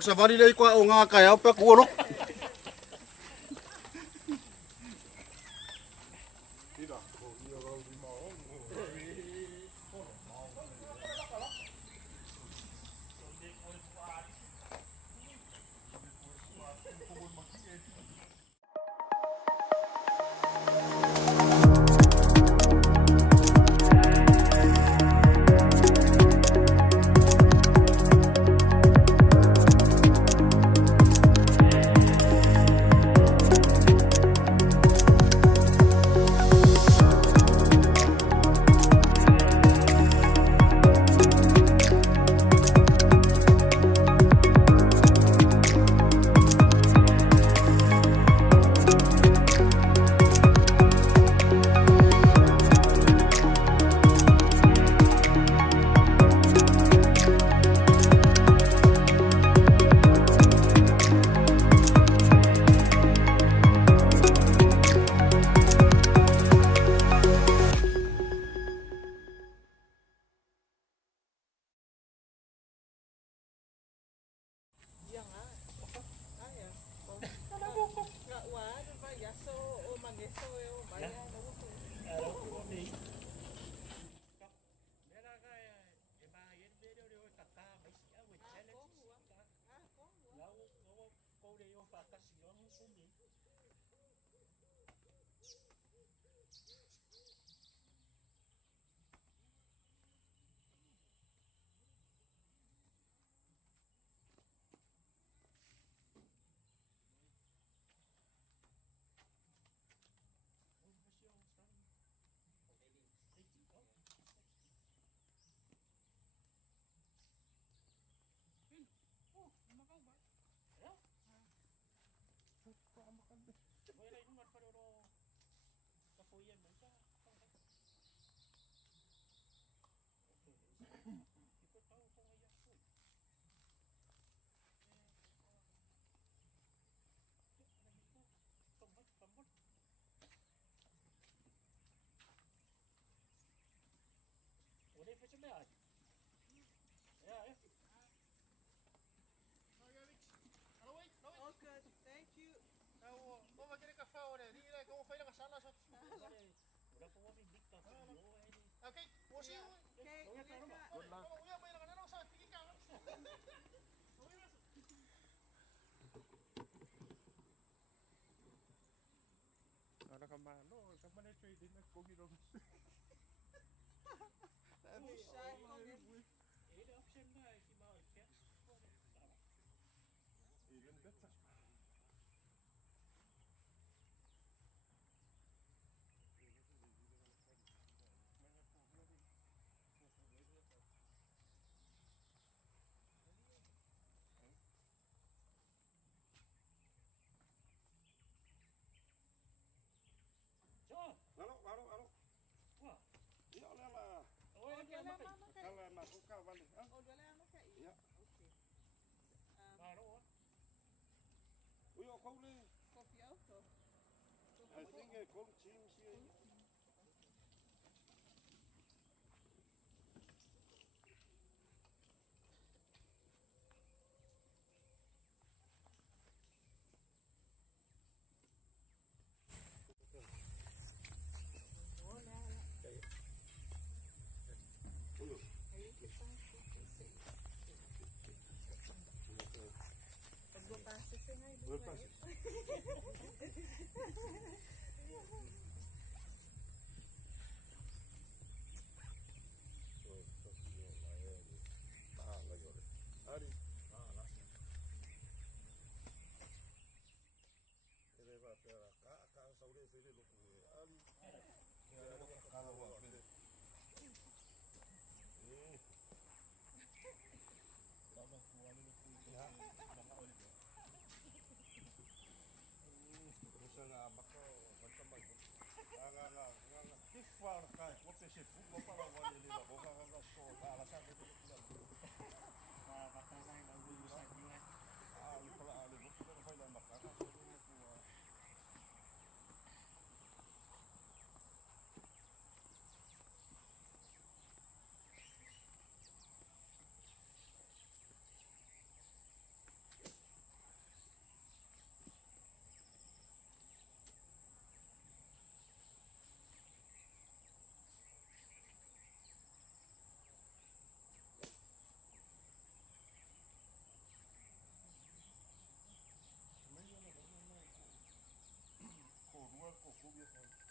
Sa bali lay ko o nga kaya pa kuno.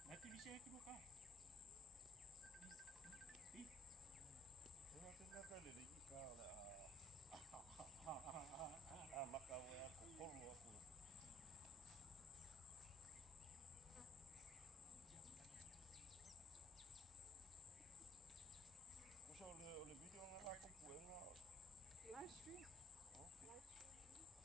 Nanti bisa aqui no carro. Live stream. Aqui não tem o carro.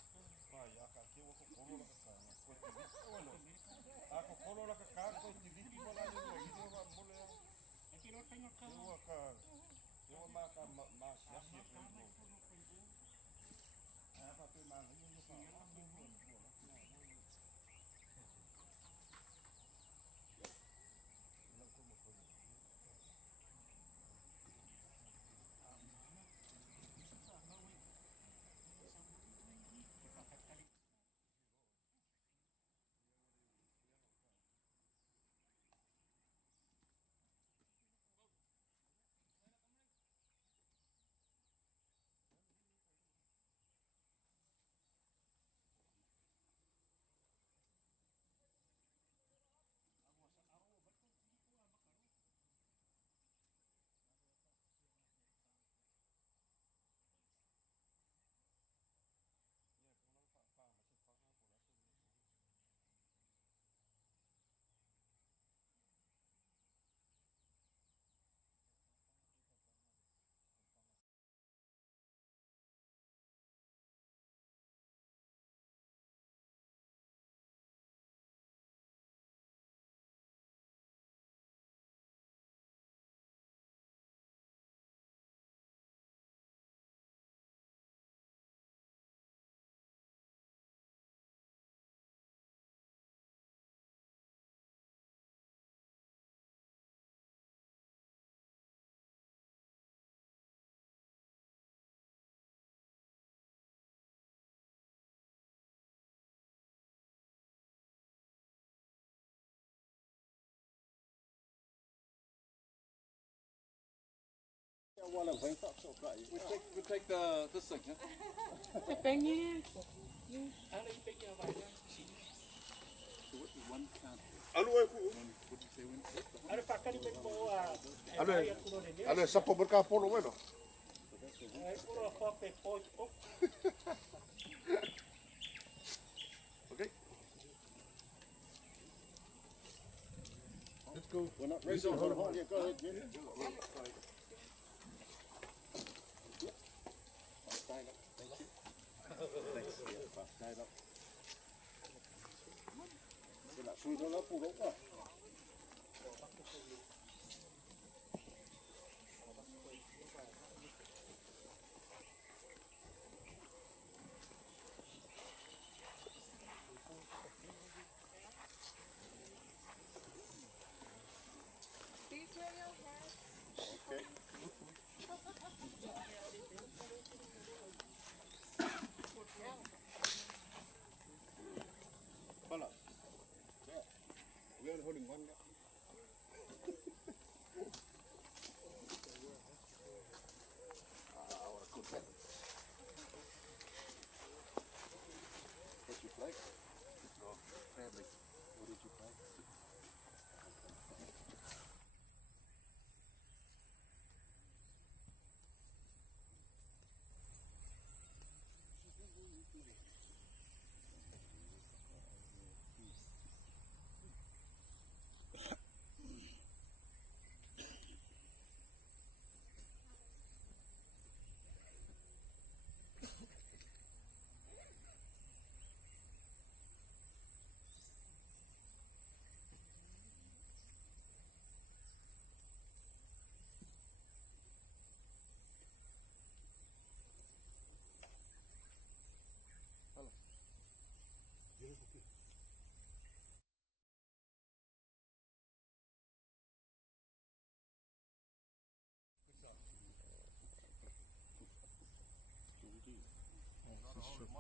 We take this thing, yeah? Bên như Ano yung peke na bayan? So what is one count? Ano ay po? What do you say when? Ano pa kalimin po? Ano sa pagkapolo mo no? Ay puro kope po. Okay. Let's go. We're not ready. Hold on. Yeah, go ahead, Jim. Stand up. Thank you. Thanks. Yeah, stand up. Cái là xui nó phụ đúng rồi. these are your hats. Okay. Hold on. Yeah. We are holding one.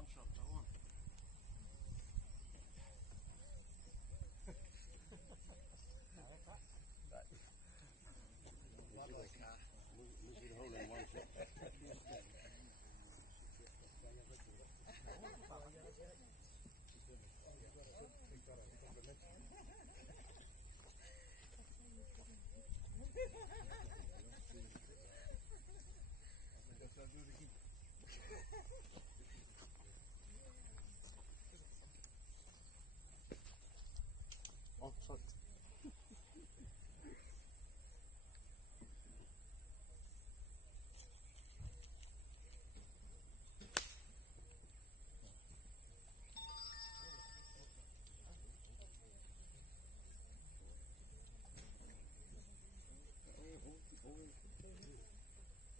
one shot, that one. Oh, sorry.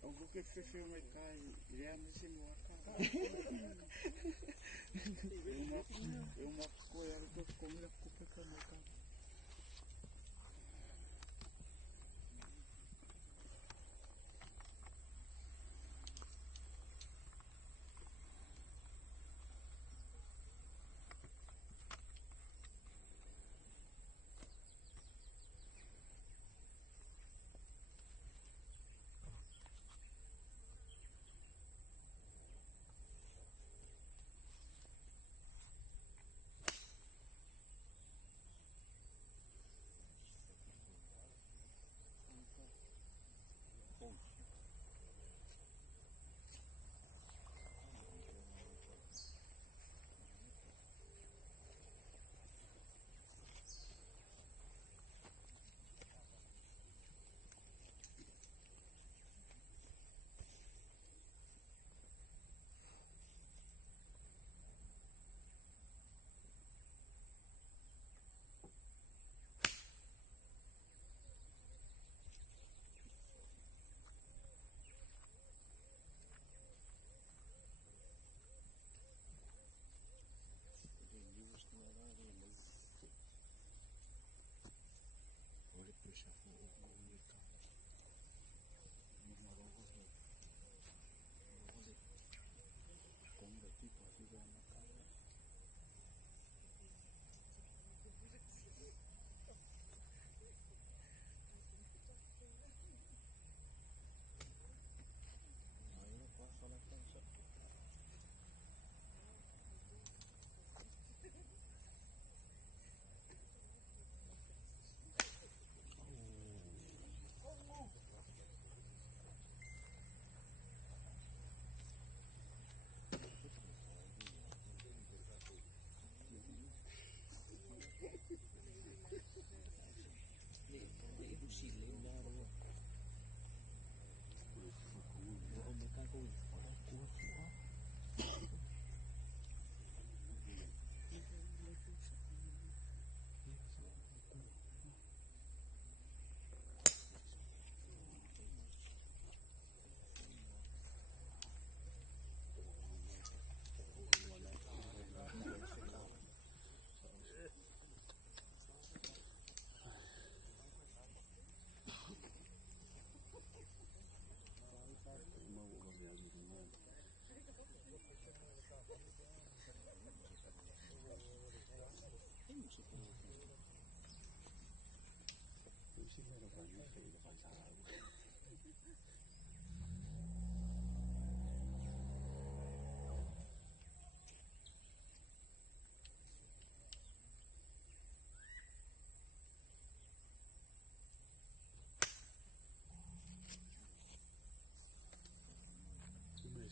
O que fefe mai kai rea nisi mua ka. Eu uma coisa que eu como na copa que não tá.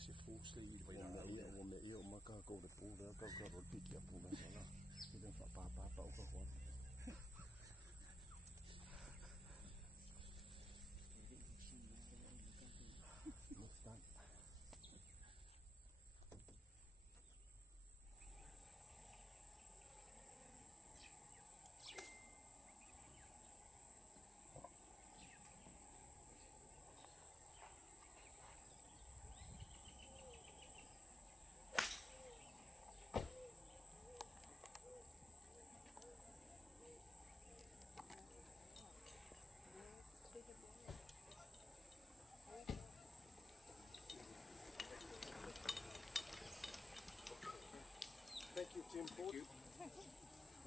Se fuusli ilma me io ma ka ko de pu da ka ka ro pi ki pu na na si den fa pa pa pa ko ko Jim Ford.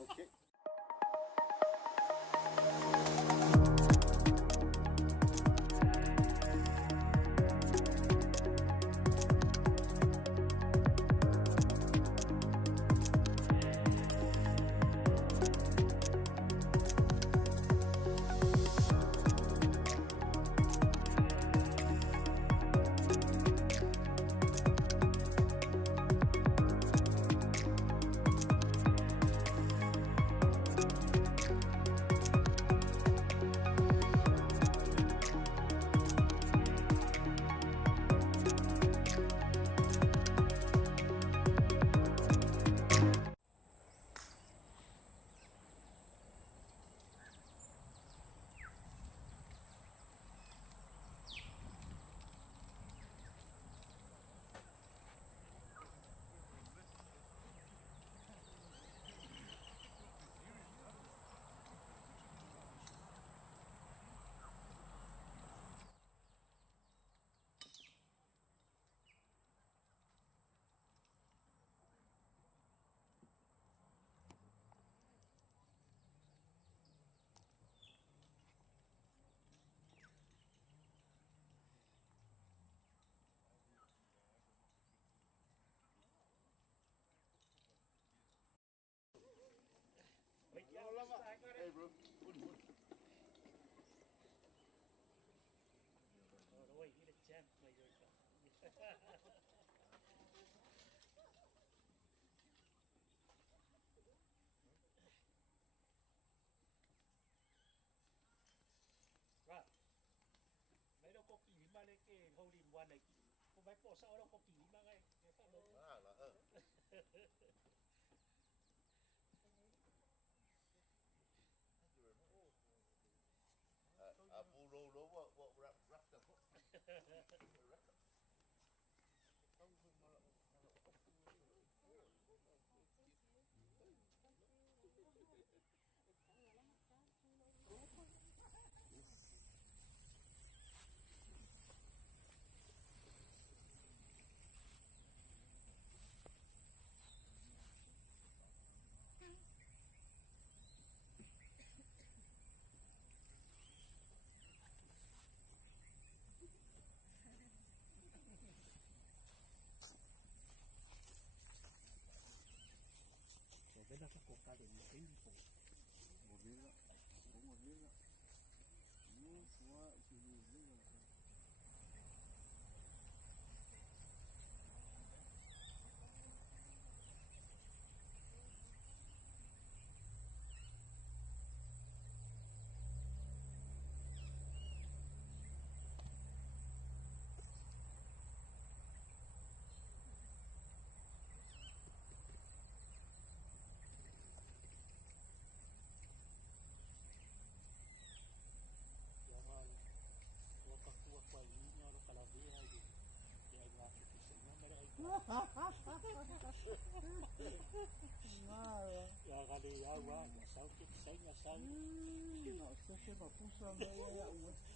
Okay. Hey, bro. Mấy đâu có kỷ mà lấy cái hậu điểm quan này có mấy bộ sau đâu có kỷ mà ngay cái phát đâu Với nó có cuộc ta định một tí Một viên đó. Có một viên đó. Nó quá chỉ gì nữa. ya kali agua sao que seña sal No, se lleva puso media agua.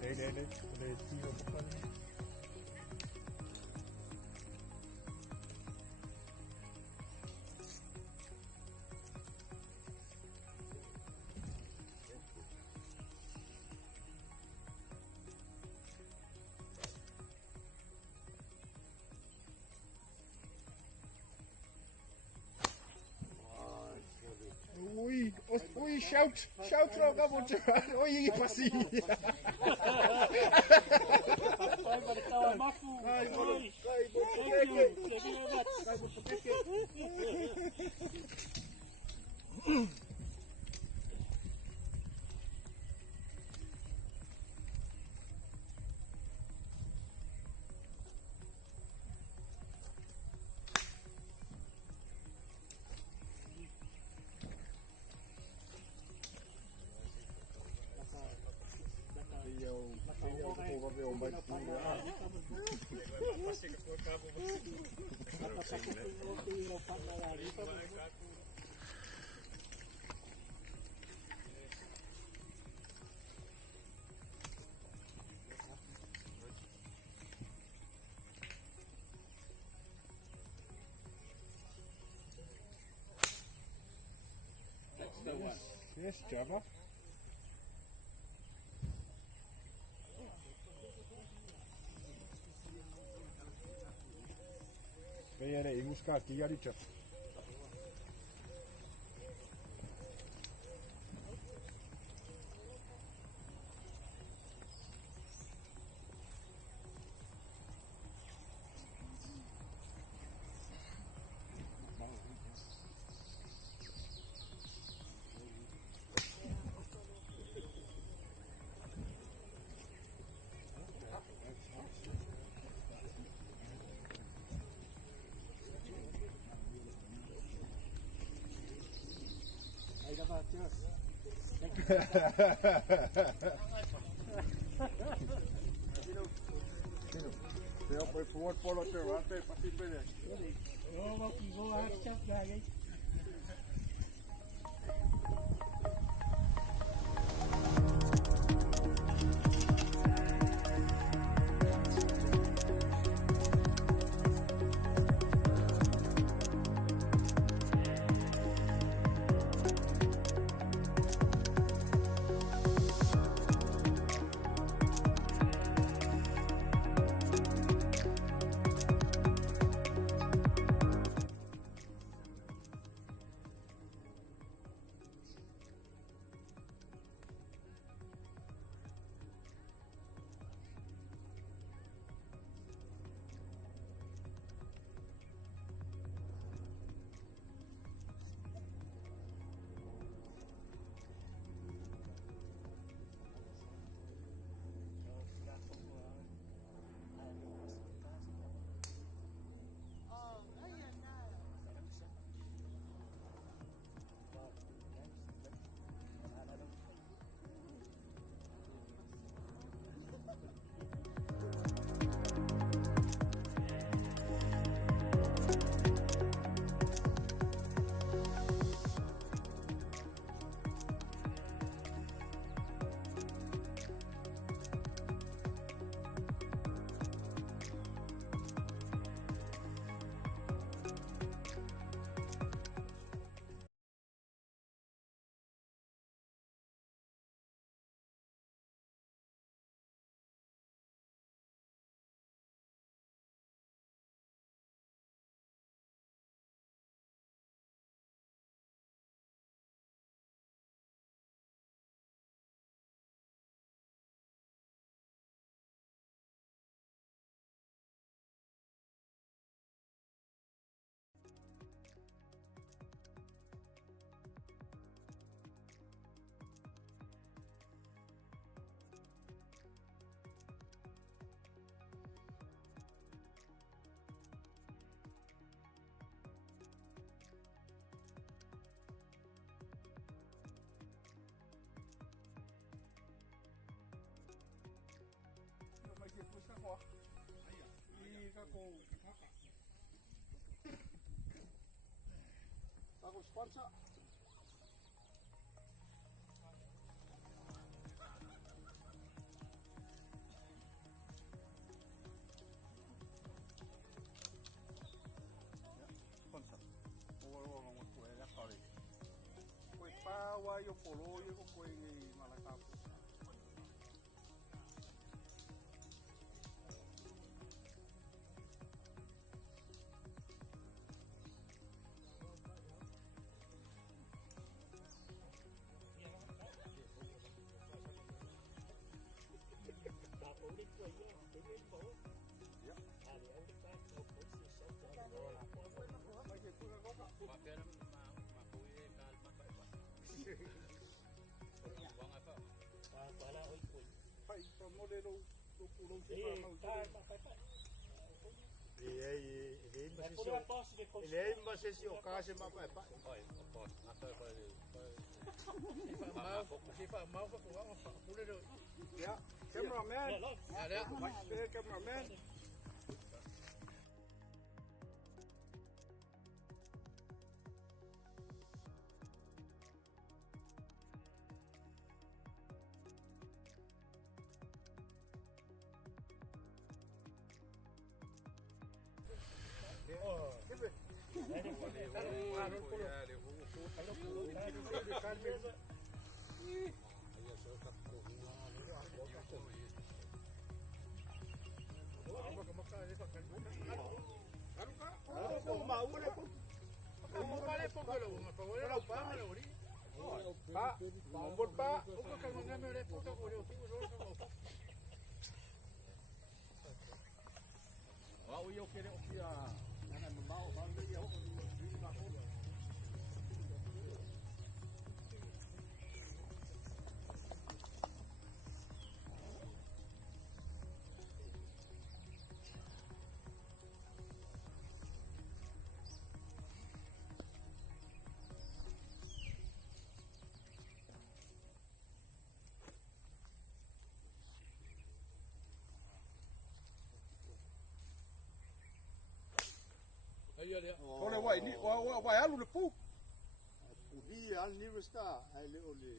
Nee, hier op kan. Ui, shout lo kamu jangan. Ui, pasti. Yes, Java. Bene, i muscati, a riccia. Saya poi forward polo te wate pasti bele. Oh, mau ki go har chap lagi. Aku sponsor. yo polo yo ko ngi malaka. Ele mas esse o caso é mais pai. Yeah, cameraman. Yeah, cameraman. Ole wai ni wai alu le pu. Ubi al niru sta ai le ole.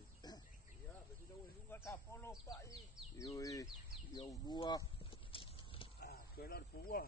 Ya, besi do lunga ka polo pa i. Yo yo dua. Kelar puwa.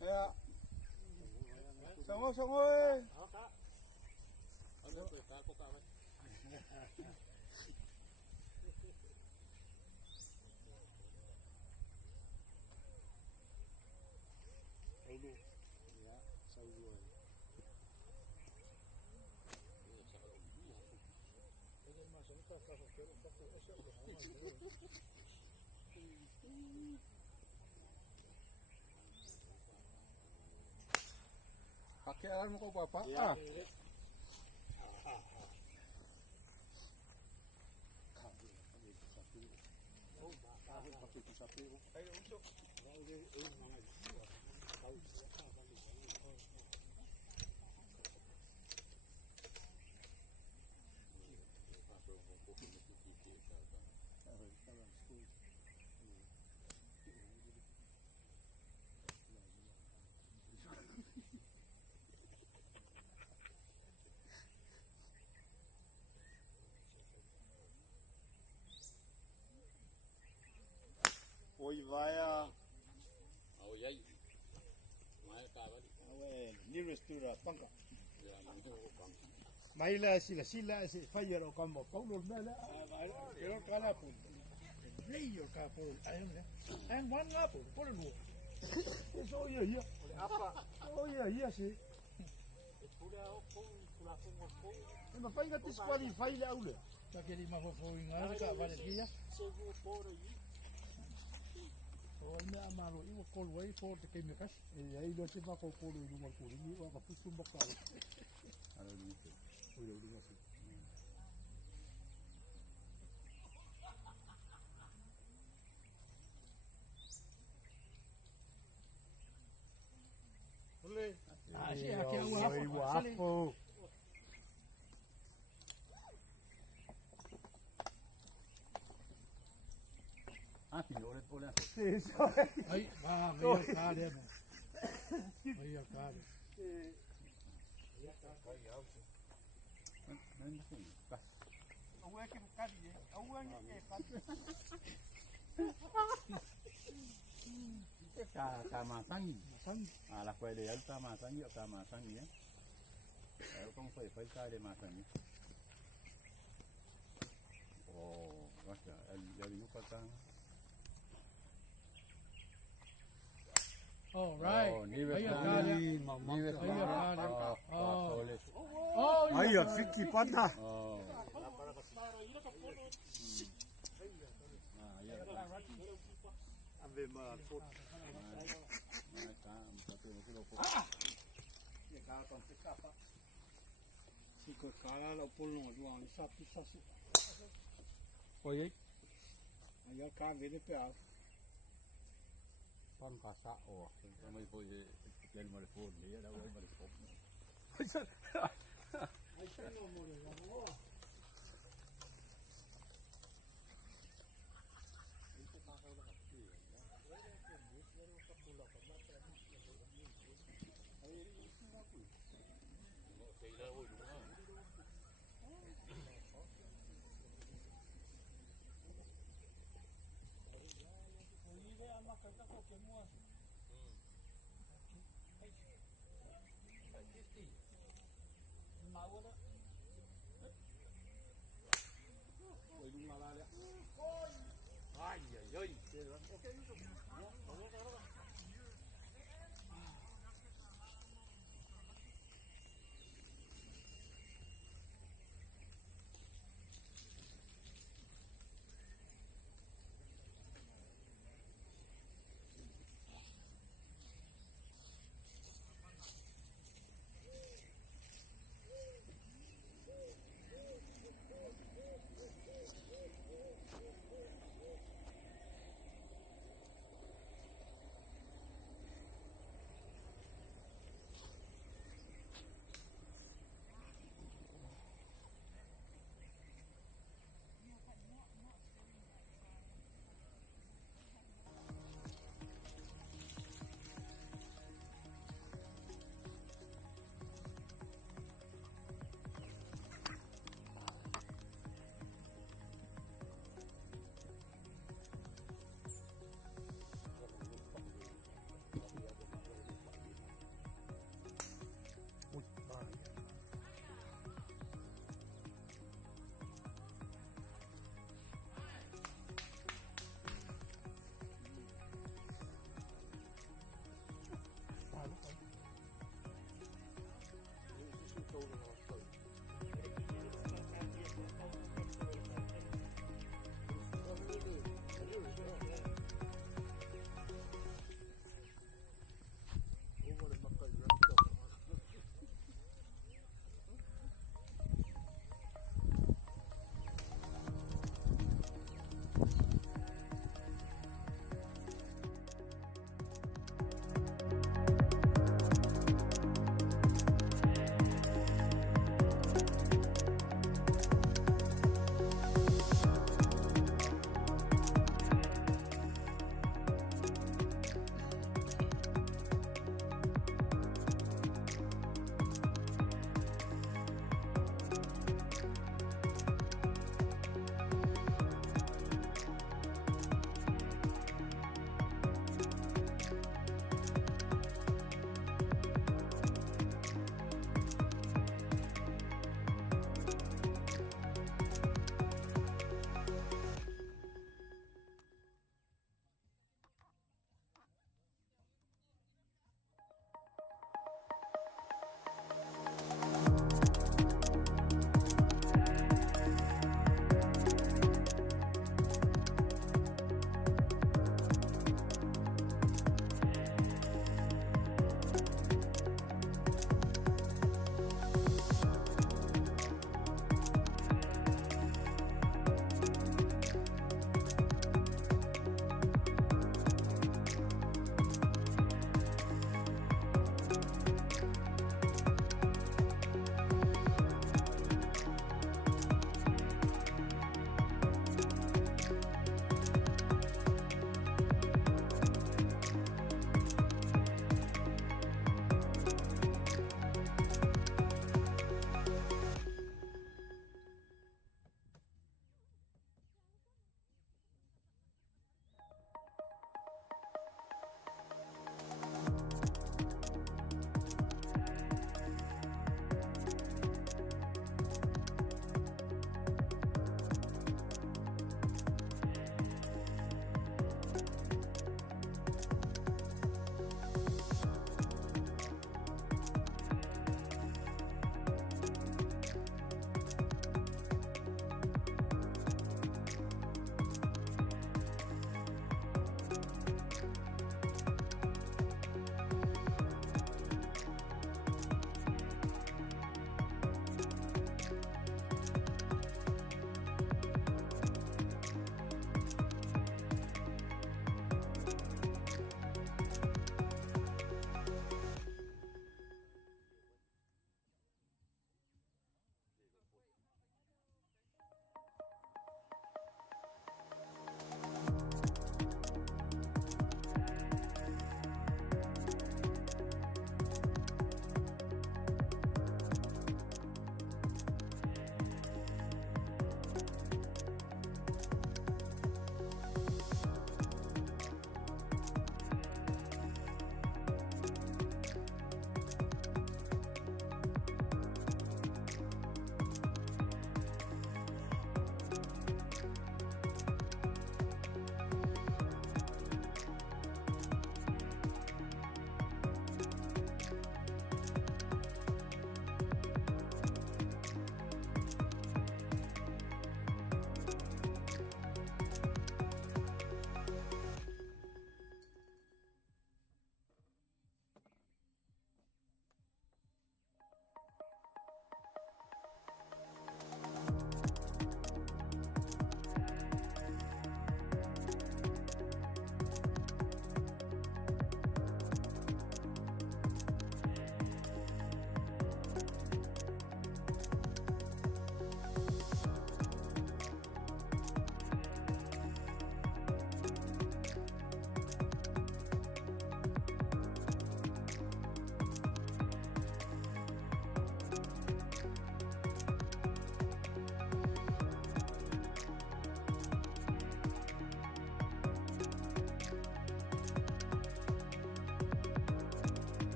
Ya. Xong ơi. Pakai alam kau apa? Ah. Oi vai a Oh yai. Mai ka ba. awe nearest to the panka. Ya mai ko kan. Mai la sila se fai ro kambo paulo mela. Pero kala pu. Lei yo ka pu ayun. And one apple por no. Eso ya. Apa? Oh ya se. Ma fai ga tisquali fai la ule. Ta che di ma fo inga ka vale via. O ina amaro i ko wai for te ke me kas. E ai lo se va ko ko lu ma ko ni wa ka pusu mbaka. Ada ni. O yo lu ma. Papo. Ah, thì lỗ lên cô lên. Ấy, ba mấy giờ cá đấy mà. Mấy giờ cá đấy. Nên cái gì? Ông ấy cái cá gì? Ông ấy cái cá gì? Cả mà sang Sang à là quay để ăn cả mà sang nhiều cả mà sang nhé. Không phải sai để mà sang nhé. Ồ, rất là em giúp các anh. All right. Mấy giờ cá đấy? Mấy giờ cá đấy? Oh. Ai ya fiki pata. Ave ma tot. Cái cá còn cái cá pa. Thì cái cá là polo nó ăn sắp sắp. Ôi. Ai cá về đấy phải. Con cá sạ ồ, mấy phôi trên mà phôi đấy đâu ấy mà phôi. Ai ơi.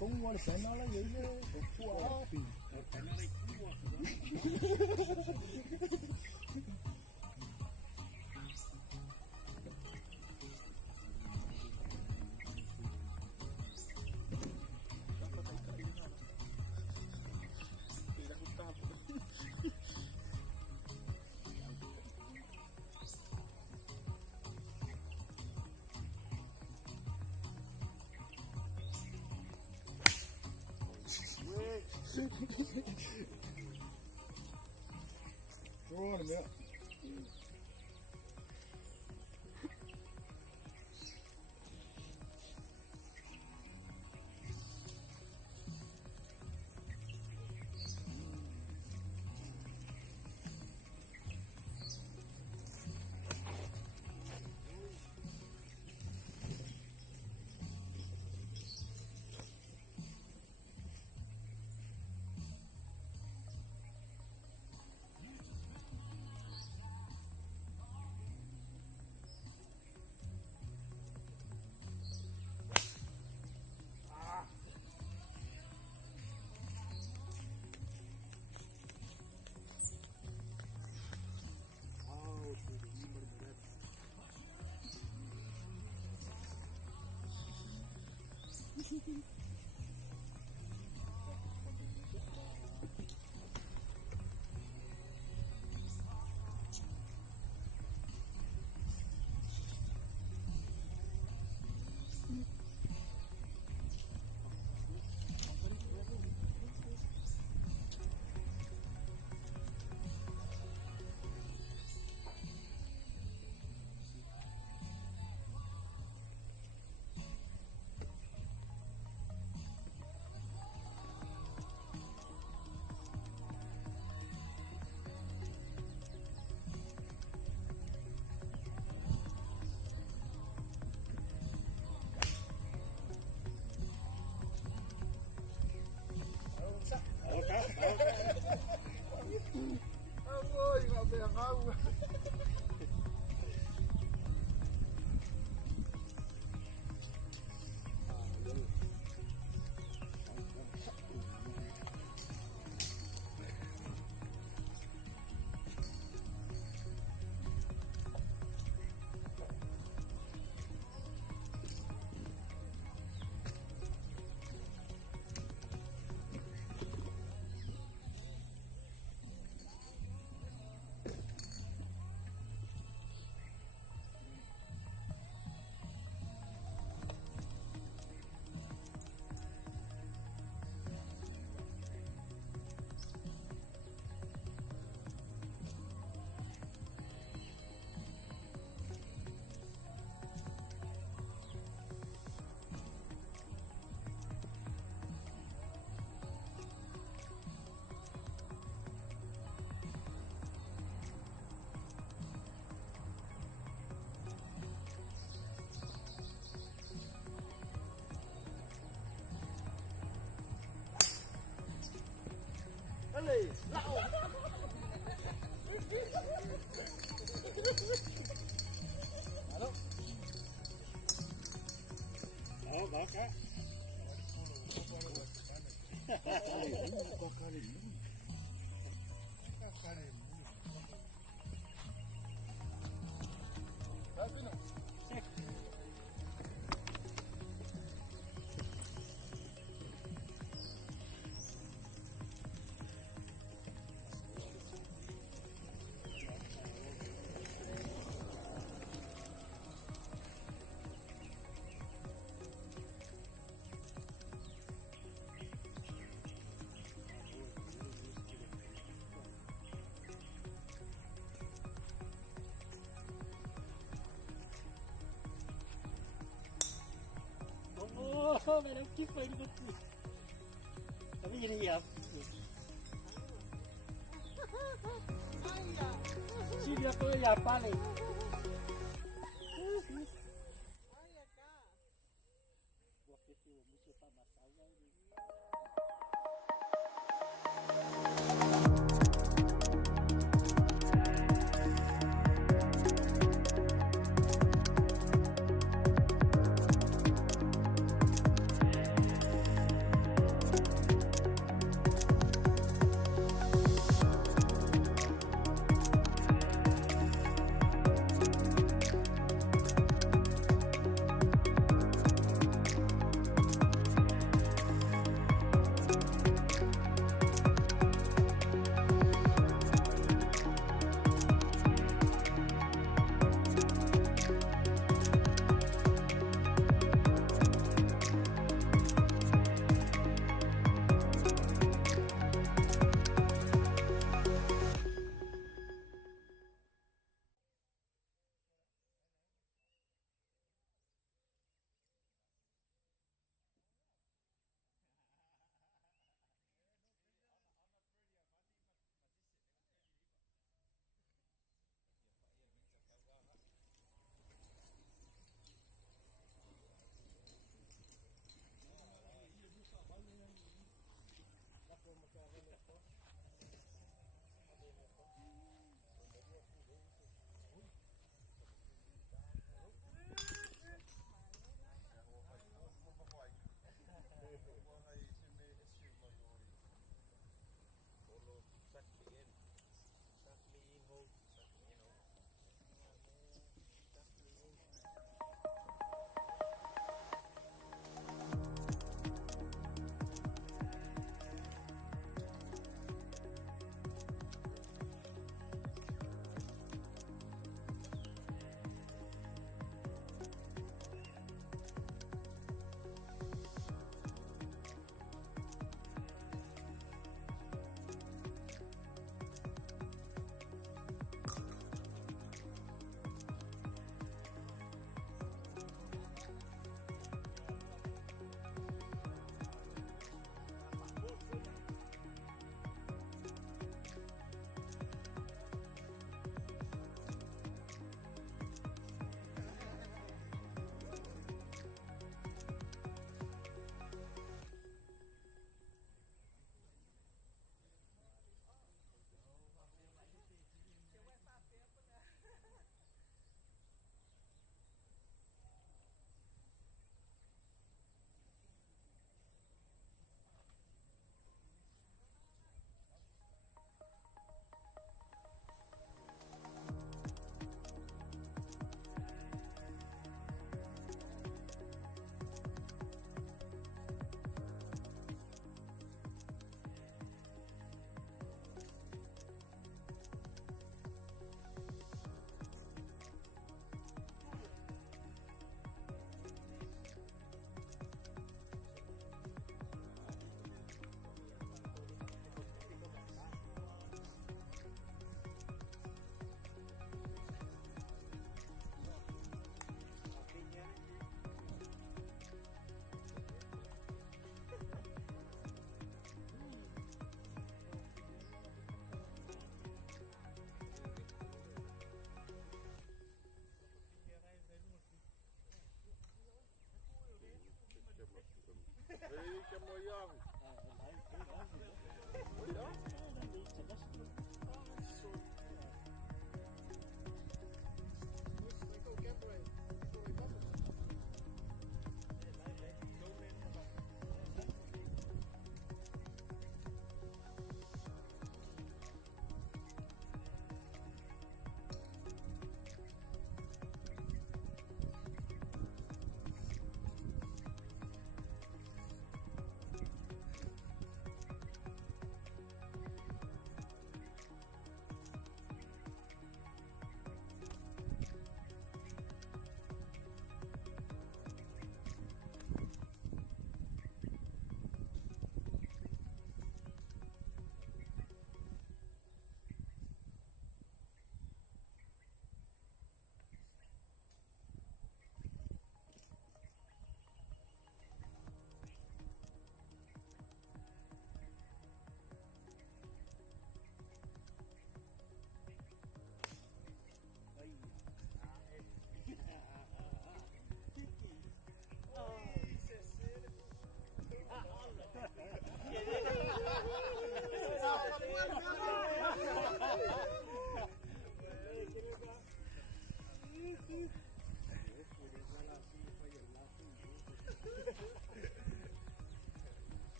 cũng quan sẽ nó là vậy đó của thì rồi nữa ơi ngọc bèo không đó có cá mày đang kiếp vậy đi cái gì vậy xin cho tôi giả pa này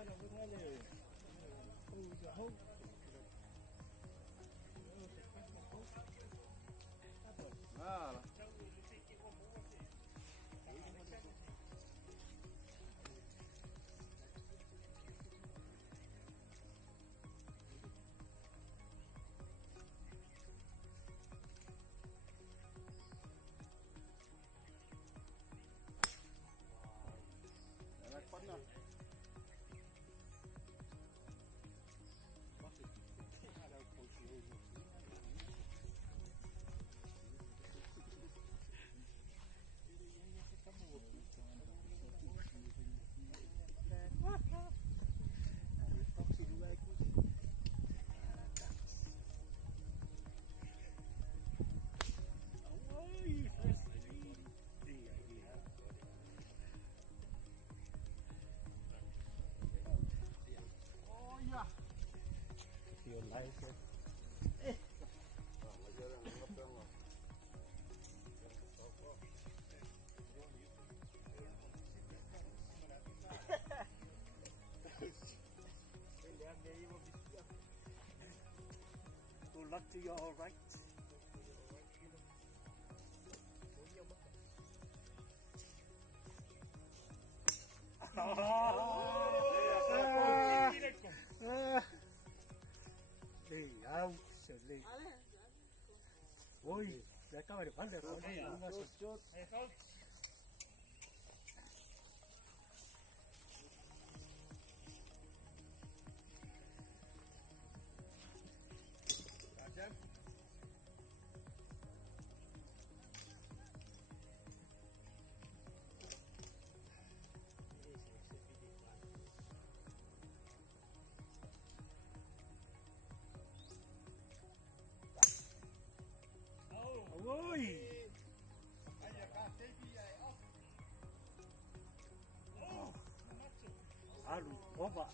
cara berale. Oh, jauh. Ah, Feel like it. Luck to you, all right. Đi ao xử lý. Ôi, để các bạn được phán được rồi. Ôi. Aduh, opa.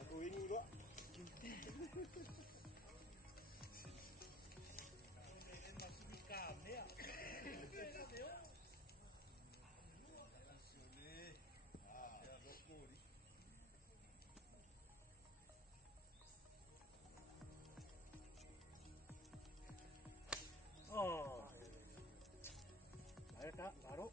Aku ini juga. Oh. Ayo Kak, baru.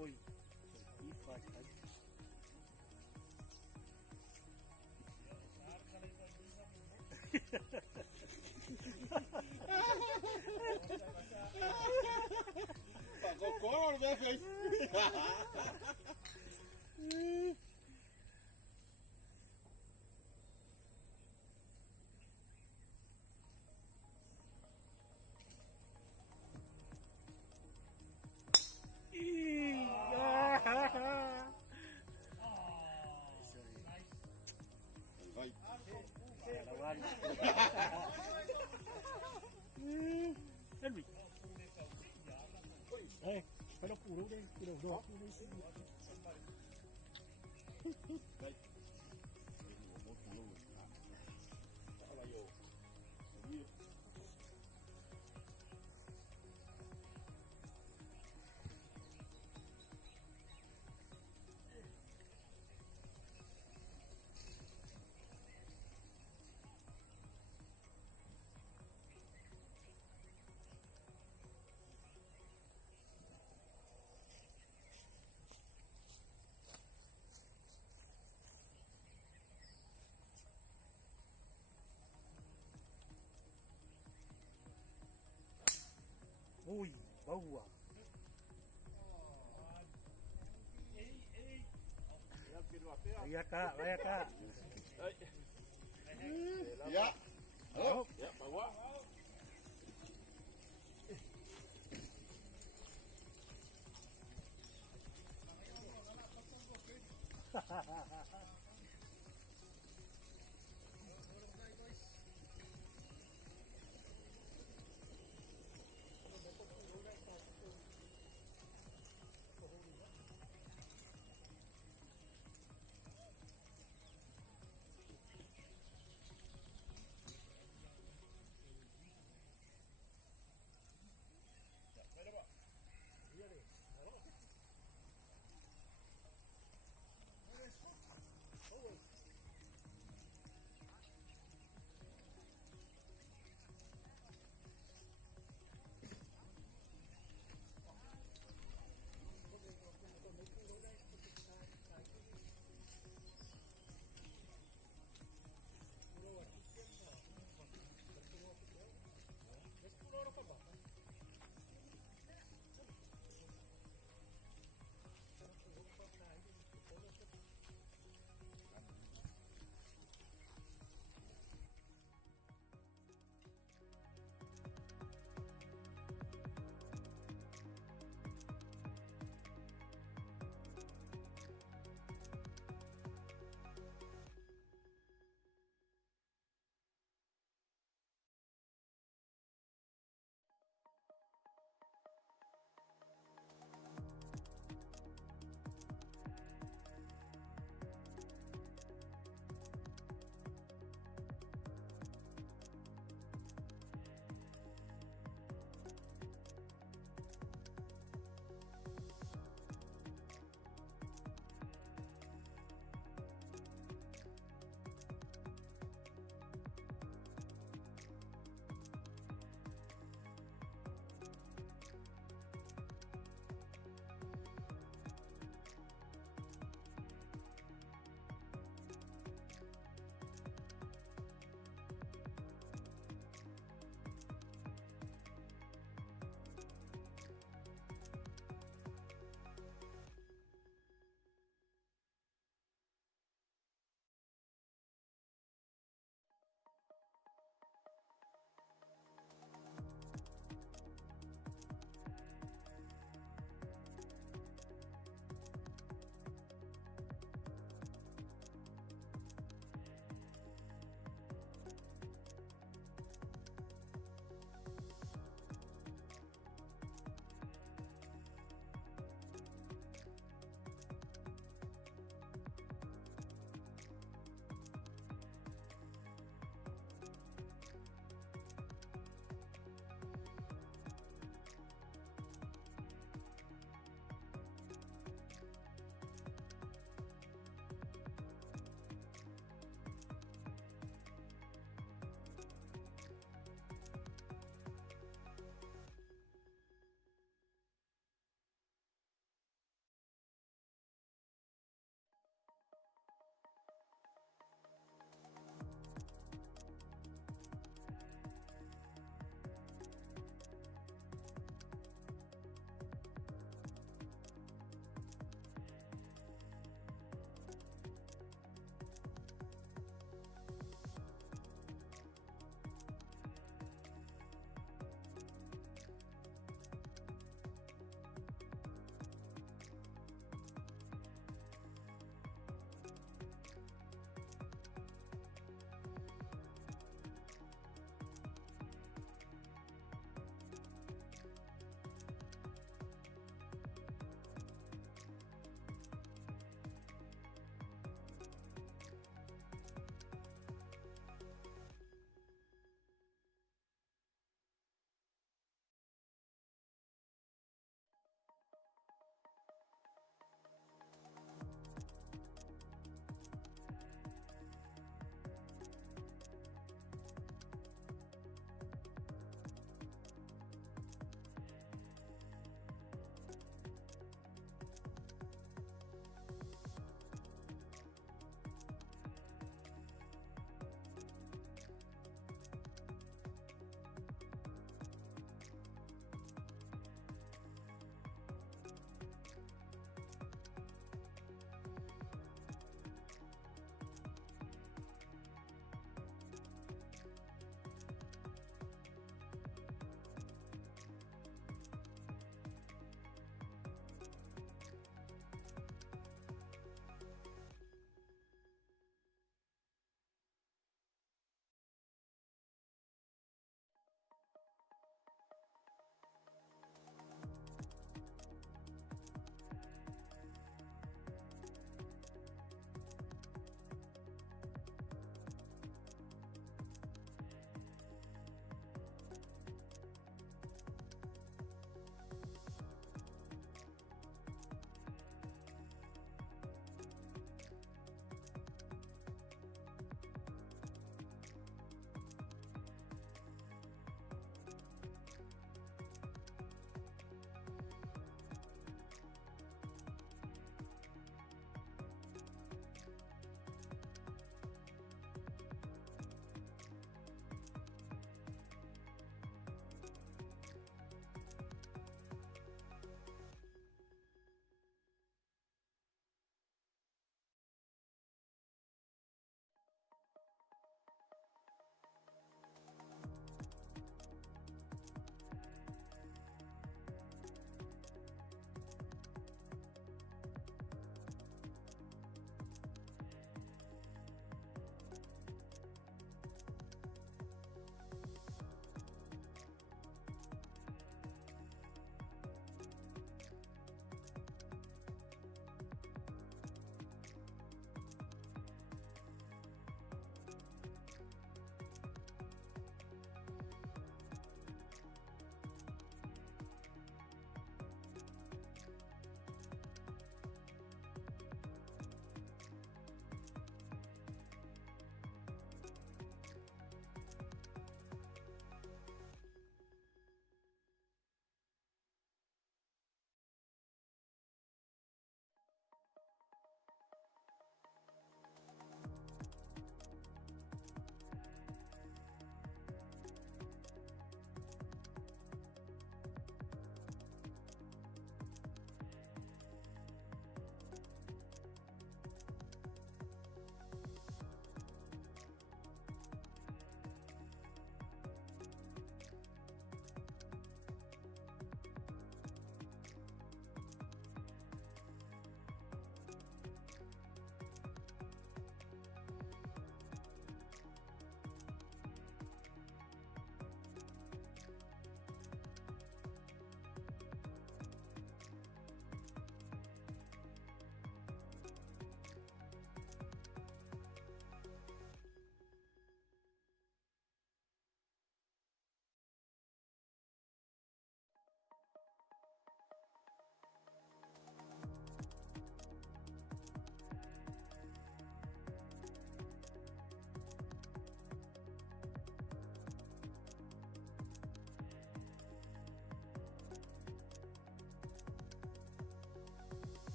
Oi. Ipat lagi. Pak Kokor biasa. Henry. Đây, phải đọc củ đâu đây, cái đầu đỏ. Ui, bau à. Iya Kak, iya Kak. Ya. Halo. Ya, bawa.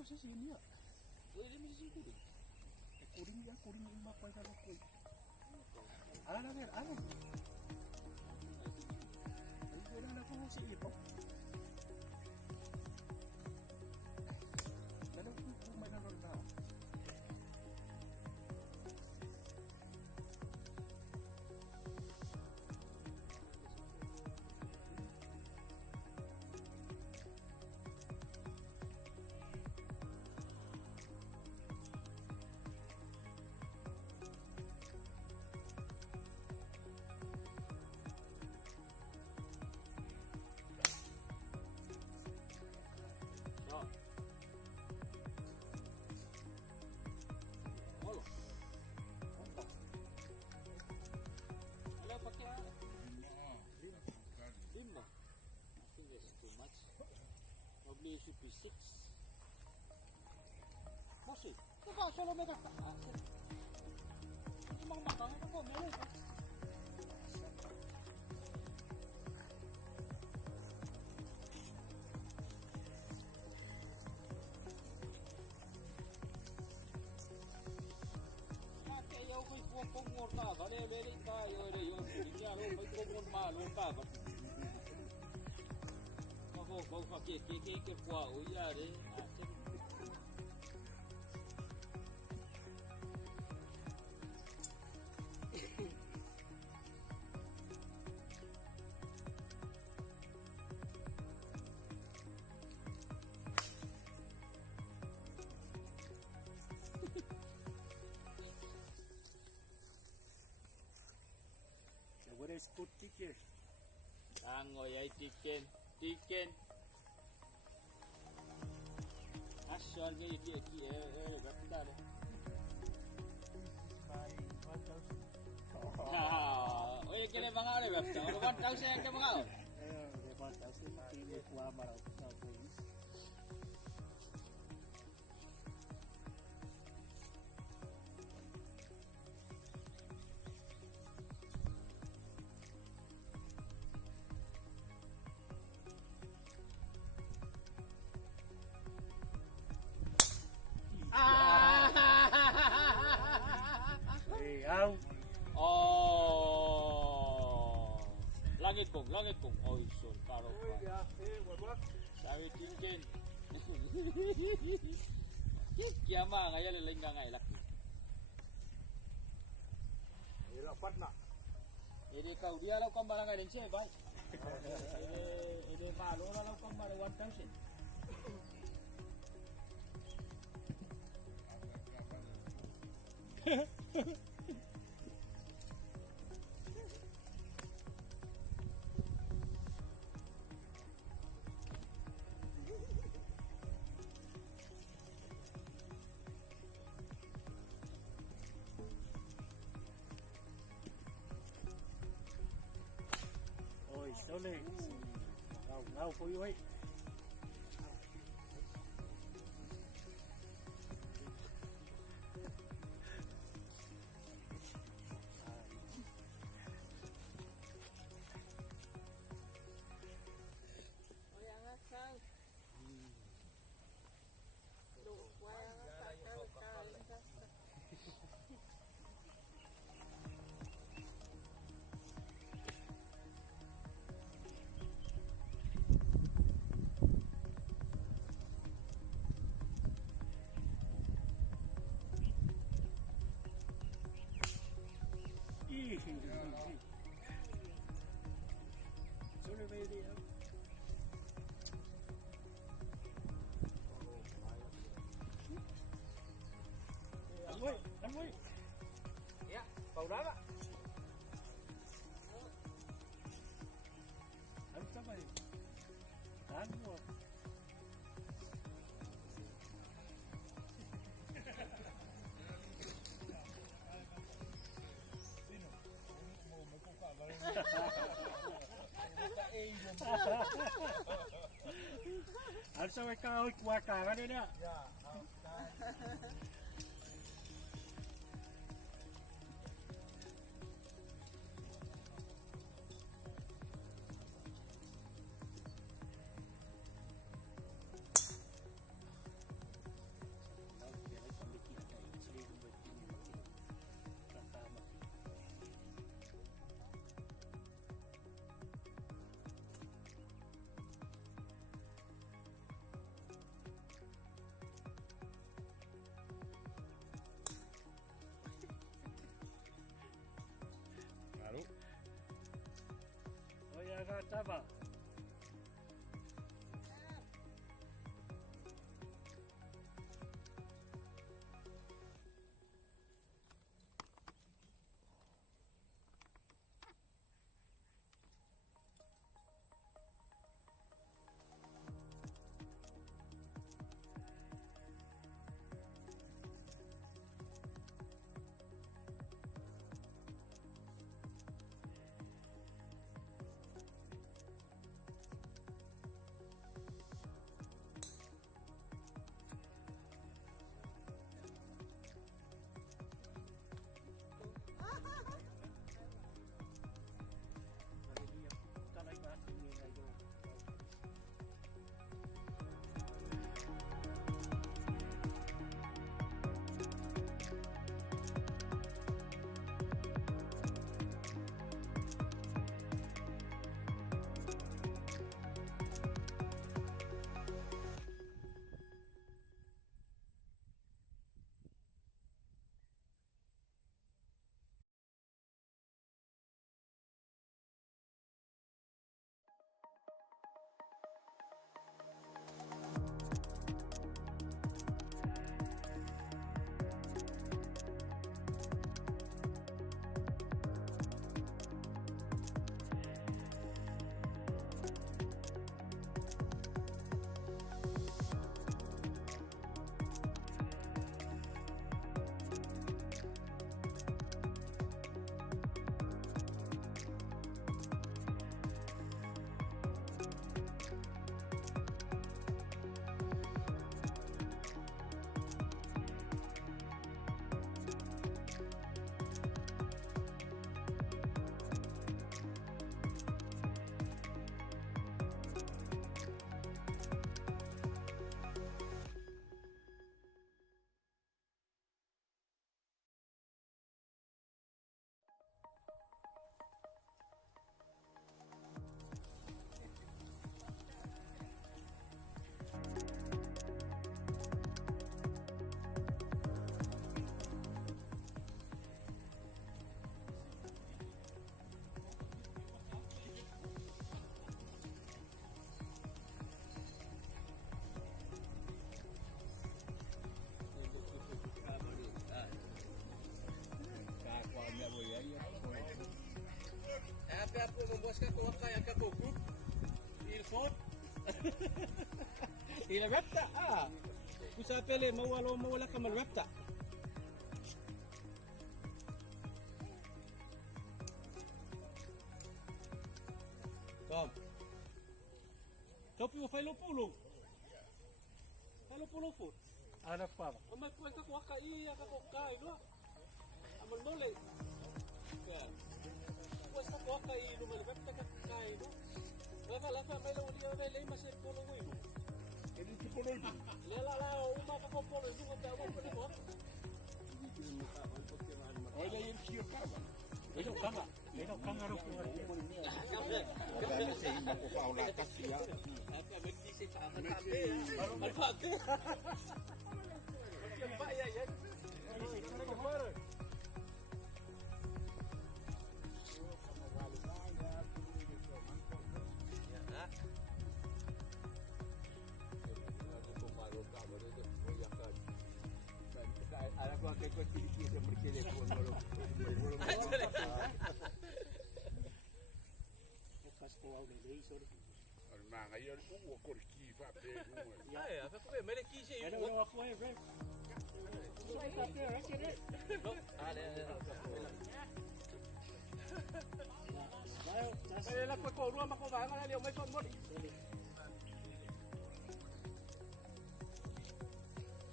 masih sini ya. Ini masih kuring. Kuring ya, kuring ini apa yang ada kuring? Ada nih, ada. Ini ada fungsi itu. Ada mainan rendah. Probably should be 6. Masih, tu kau solo mereka tak. Memang makan apa kau melu kan? Nanti ayau kau buat pengor tak, kalau beli tak, ayau dia lo kau pengor malu tak. Kau pakai ke kuah uya deh. What is good ticket? Angoi ay chicken. Asal ni dia berapa dah? Oh, ini kena bangau ni berapa? Orang tahu saya kena bangau. Lepas tahu ini kuah marau. Langit kong. Oi, son karo pa. Sabi chicken. Kiama ngaya lelengga ngai laki. Dapat nak. Ini kau dia lau kambar ngai den bai. Ini malu lau kambar 1000. Soleh. Ngau for you, eh? Sorry, baby. Anh Huy. Ya, kau dah tak? Anh siapa ni? Anh Huy. Anh sao kau qua cả cái đấy nè? Apa? Hapo Mombasa kwa wakaya kakoku. Ilfot. Ila rapta Kusapele mawala kama rapta. Kom. Topi mo filo pulo. Filo pulo fot. Ada apa? Amal ko ka wakai ka kokai no. Amal mole. Ka. Pues ka wakai no mal rapta ka kai no. Lafa may laulia may masir pulo mo. Ini tipo no. Lela uma ka ko pulo no ta mo pala mo. Olha aí que eu tava. Ele não kanga ro ko. Kami sa iba ko pa wala ka siya. Mga ngayon ko ko kifa pe mo. Ay, apa ko may kisi Ano yun. ako eh, bro. Kaya lang ko ruwa makuha nga liyo may kon mo.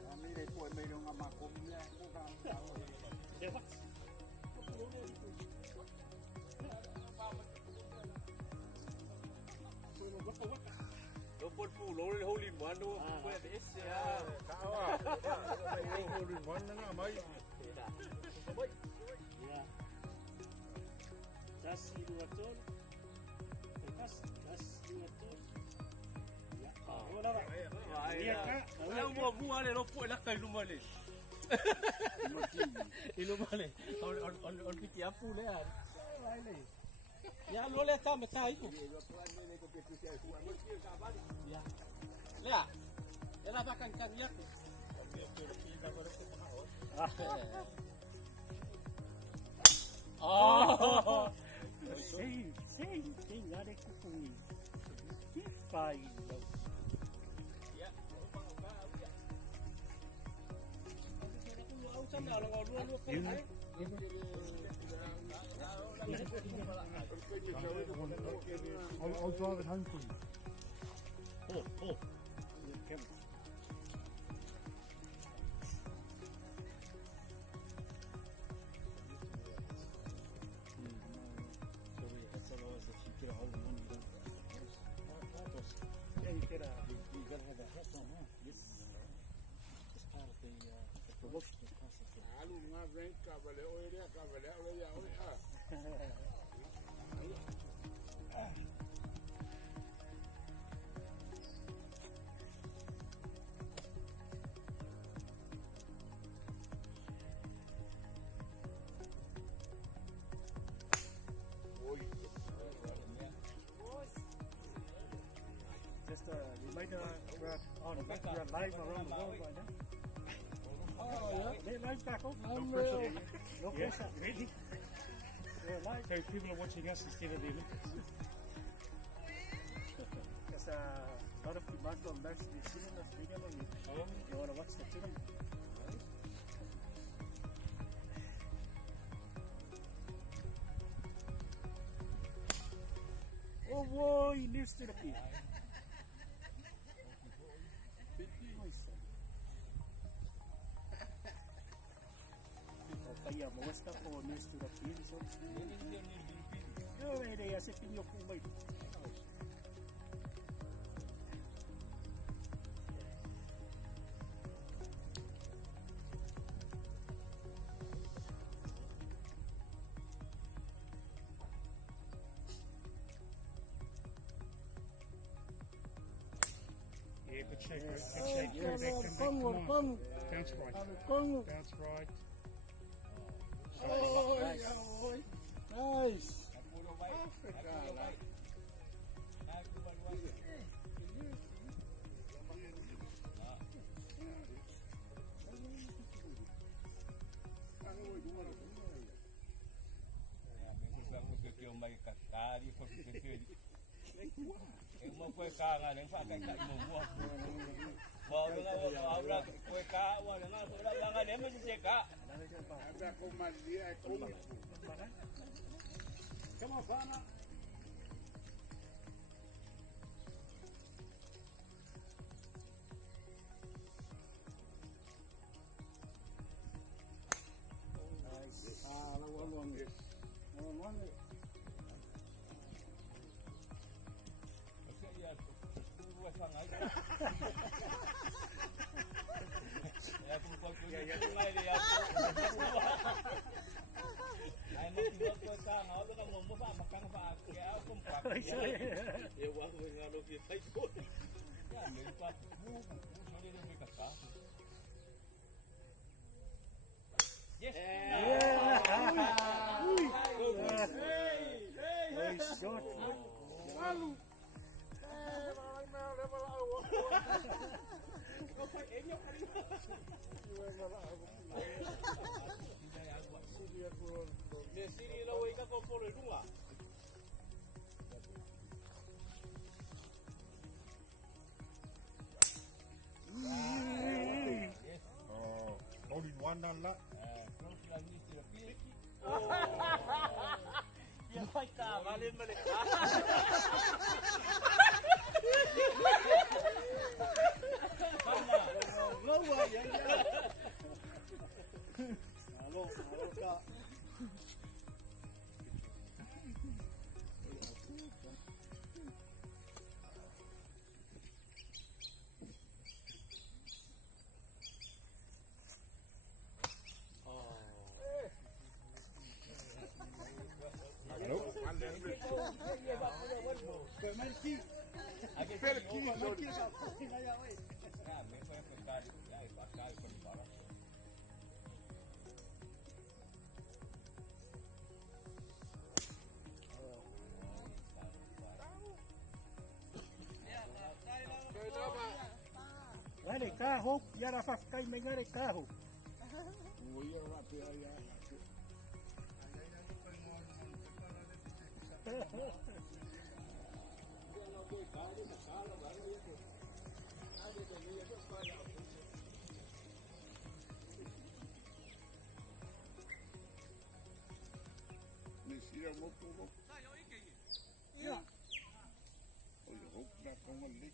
Kami rin po may mga makumya. Diba? Lopon pulo hole in one no. Pwede siya. Kawa. Ay hole one na nga may. Ya. Das dua ton. Das dua ton. Ya. Wala ba? Iya ka. Wala mo buwan le lopo ila kay lumali. Ilumali. On piti apu le yan. Ya lo le sama itu. Ya. Ya. Ya lah pakai kangyak. Oh. Same thing. Ada kupung. Fine. Ya. Sama orang orang lu kan. I'll drive it home for you. Yeah, you gotta have a hat on, huh? Yes. It's part of the promotional process. Just a reminder, we're live around the world right now. Oh, yeah. They're live back home. No pressure. No pressure. Really? We're live. So people are watching us instead of the Olympics. There's a lot of demand from Las Vegas regularly. They want to watch the tournament. Oh boy, news to the pin. Kaya mawasta ko news to the pin. So, yo, may sa pinyo kung may. Yeah, good shape. Good shape. Come on. Bounce right. Bounce right. Nice. Come on, Fana. Nice. One. Nice shot. Only one on that. hope yara fa kai mengare kaho. O ia wa pe ia. Ni sira mo po. Ya. O ia ho na kong ali.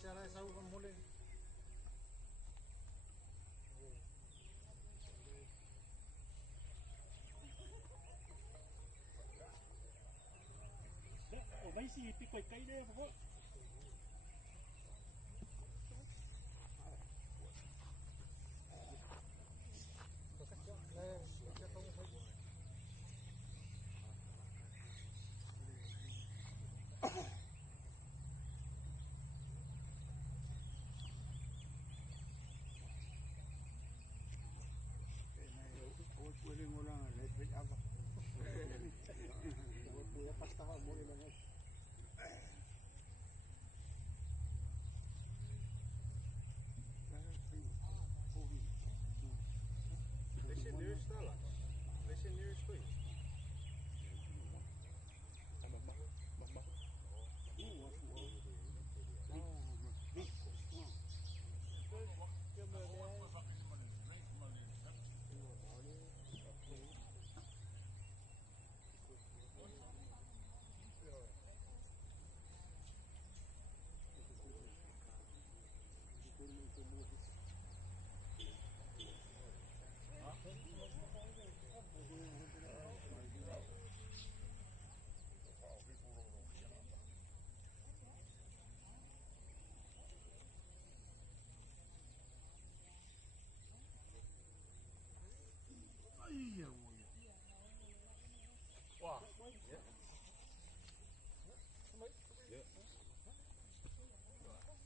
Cara esa uva mole. O vai si pico e kai de po. Puede molar, le pegaba. Puede pasar a morir la noche. Listen nearest Stella. Listen nearest please.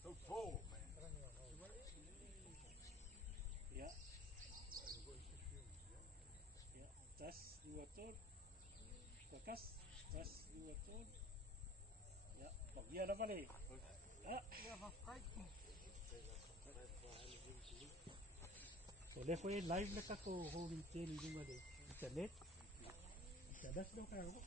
So tall, man. Ya. Ya, tas dua ton. Kakas, tas dua ton. Ya, pagi ada apa nih? Ya. Boleh foi live lekat ko holding ten di mana internet. Cadas dong kan aku.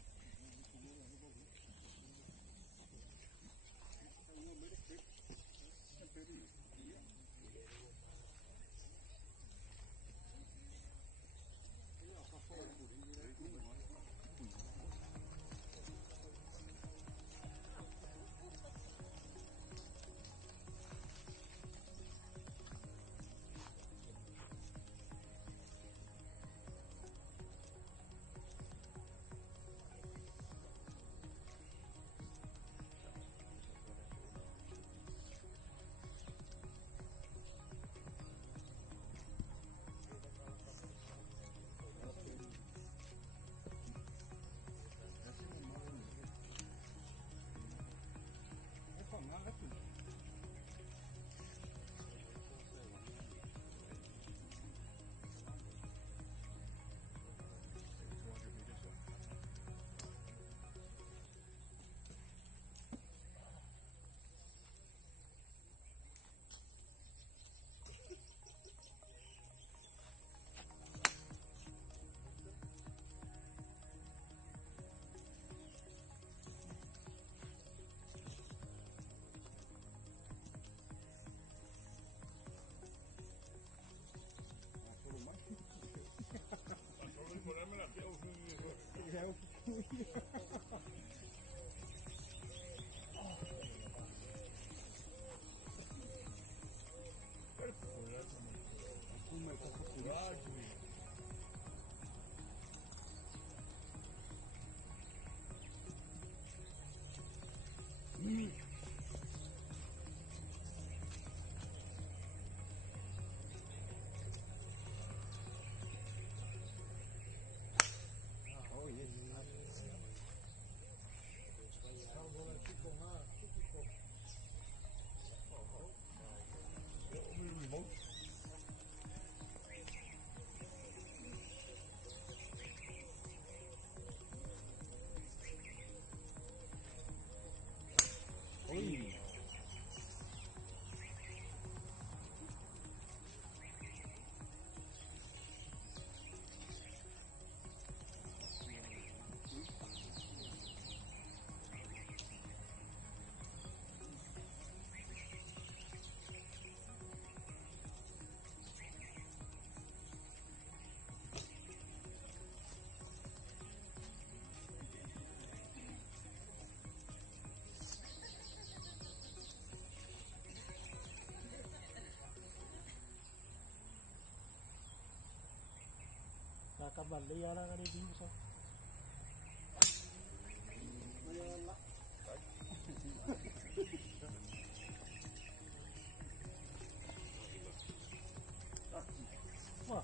Kabar dia lah kali ini so. Wah.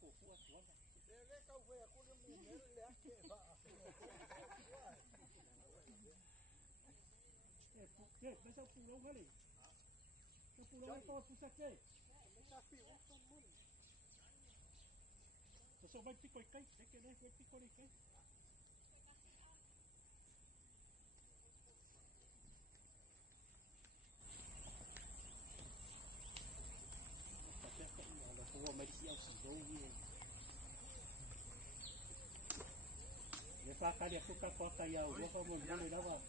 fofo a tuan. Ele kau foi aku dia mungel le ake ba. Mas eu pulou ali. Eu pulou aí para puxar aqui. Eu só vai pico e cai, é que vai pico e cai. Ủa mấy chị ông chỉ đâu gì để pha cái đẹp cũng có tay dầu của con mình cái này đâu vào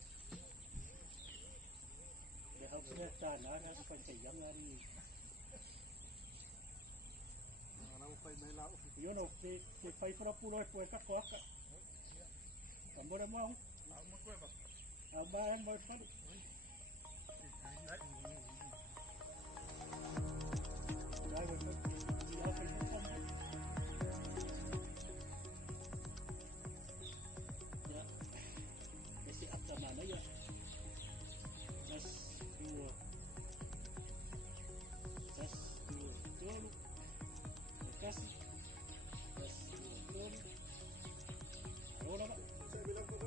để học sinh tràn nó ra phần chảy giống ra đi Não foi nem lá. yo no que fai para pulo después các có cả còn bữa đó không ba em mới phát đây rồi đi học cái không ya ese hasta mana ya das dua tolo kasih das dua tolo ahora va Saya bilang kau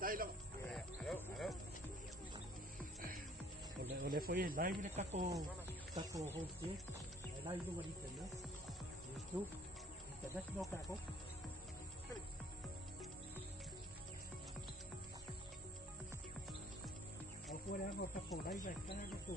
đây là Oleh foi live le kako host ye live lu di sana itu internet no kako aku ada apa kako live sana itu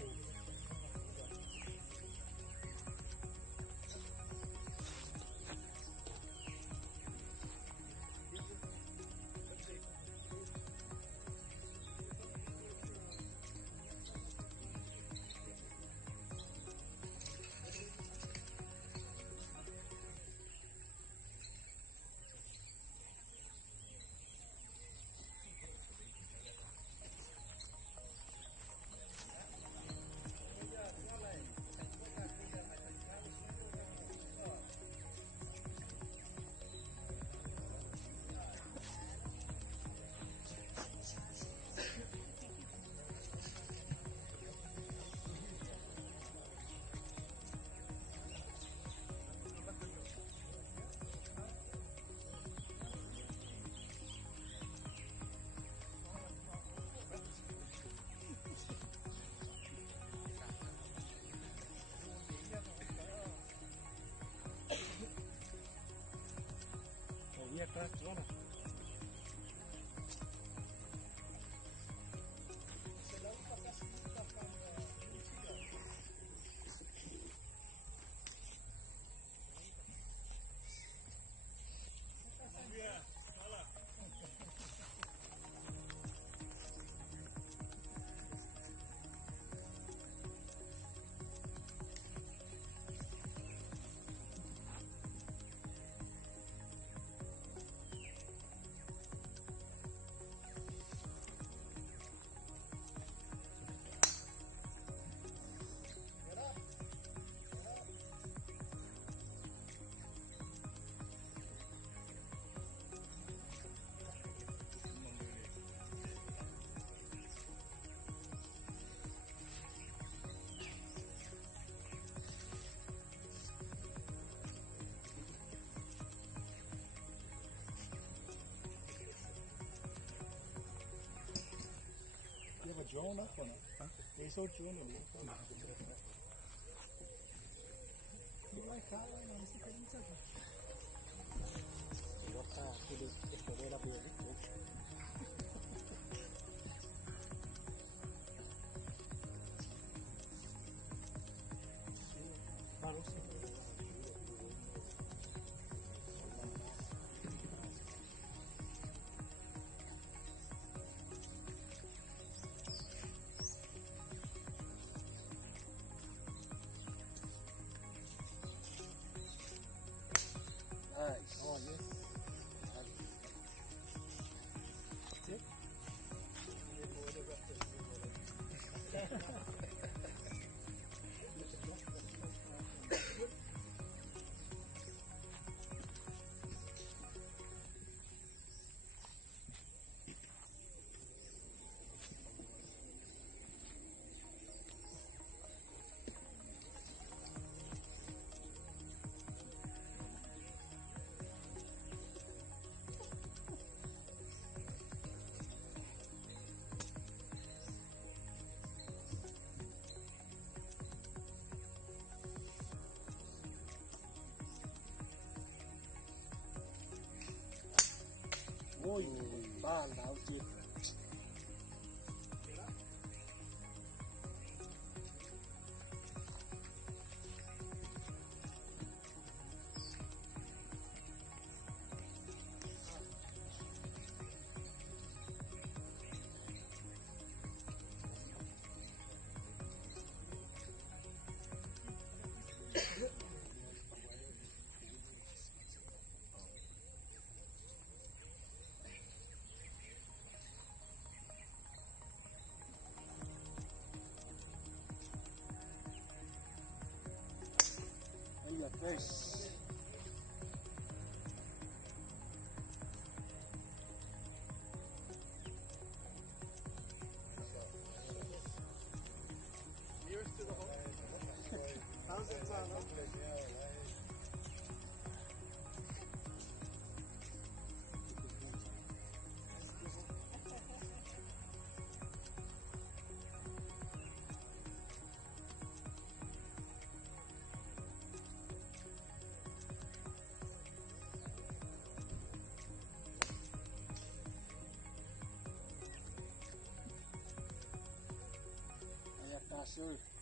iya keras mana drone up on it. Huh? They saw drone in it. You like that one? I'm sick of it. Loca, que le esperé la vida. Vamos. ôi ba lão chết Yes. Nearest to the home. How's it sound? Kasih.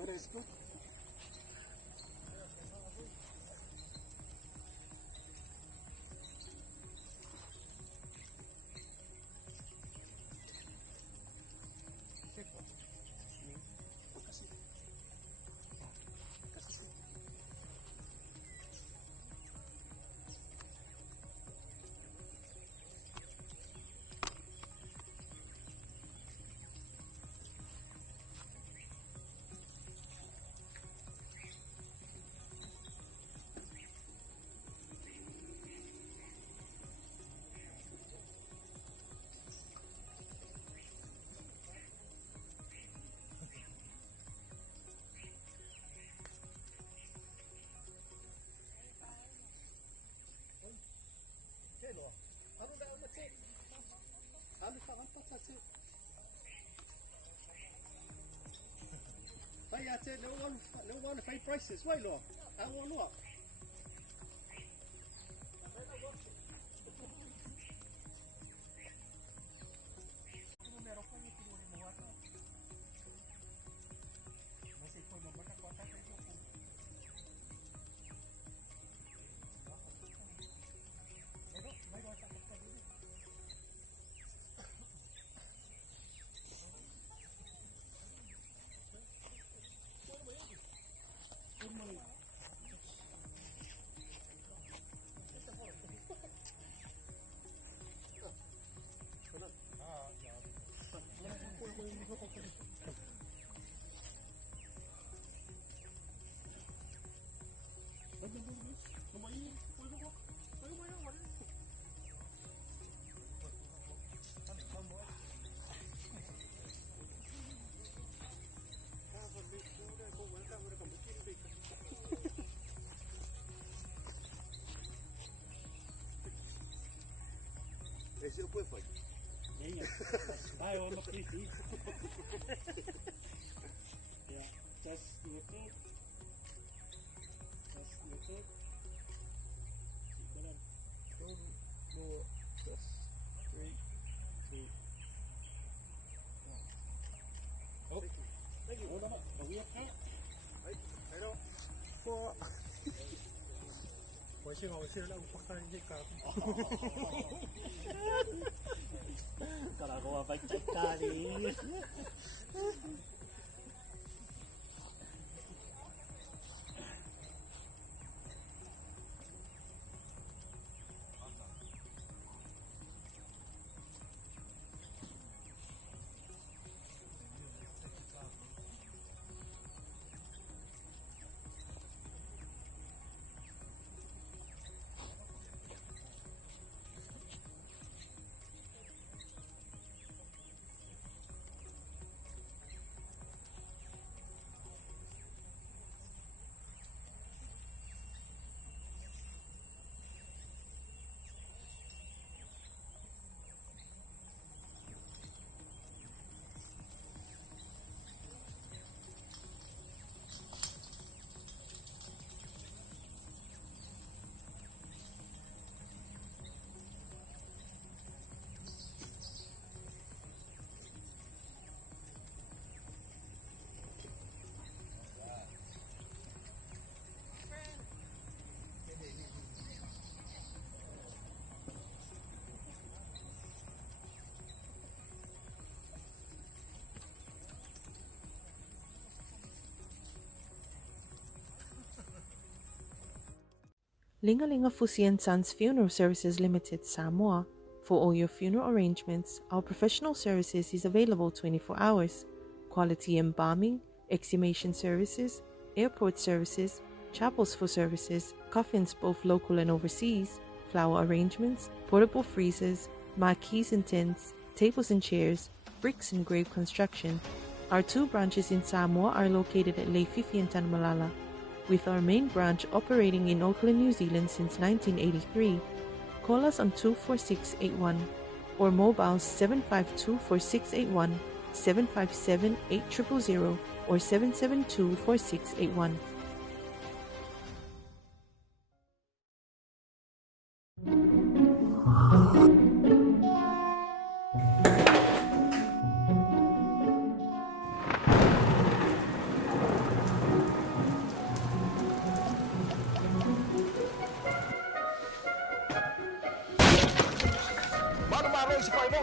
What is good? Hey, I said no one to fight prices. Why, Lord? I won't look. Esse é o perfeito. Vai on the PC. Yeah, just YouTube. Just YouTube. Go, just 3, 2. Oh, thank you. Hold on. Are we up now? Hồi xưa là ông Phật gì cả. Kalau kau apa cakap ni? Lingalinga Fusi and Sons Funeral Services Limited, Samoa. For all your funeral arrangements, our professional services is available 24 hours. Quality embalming, exhumation services, airport services, chapels for services, coffins both local and overseas, flower arrangements, portable freezers, marquees and tents, tables and chairs, bricks and grave construction. Our 2 branches in Samoa are located at Leififi and Tanmalala, with our main branch operating in Auckland, New Zealand since 1983. Call us on 24681 or mobiles 7524681, 757-8000 or 772-4681.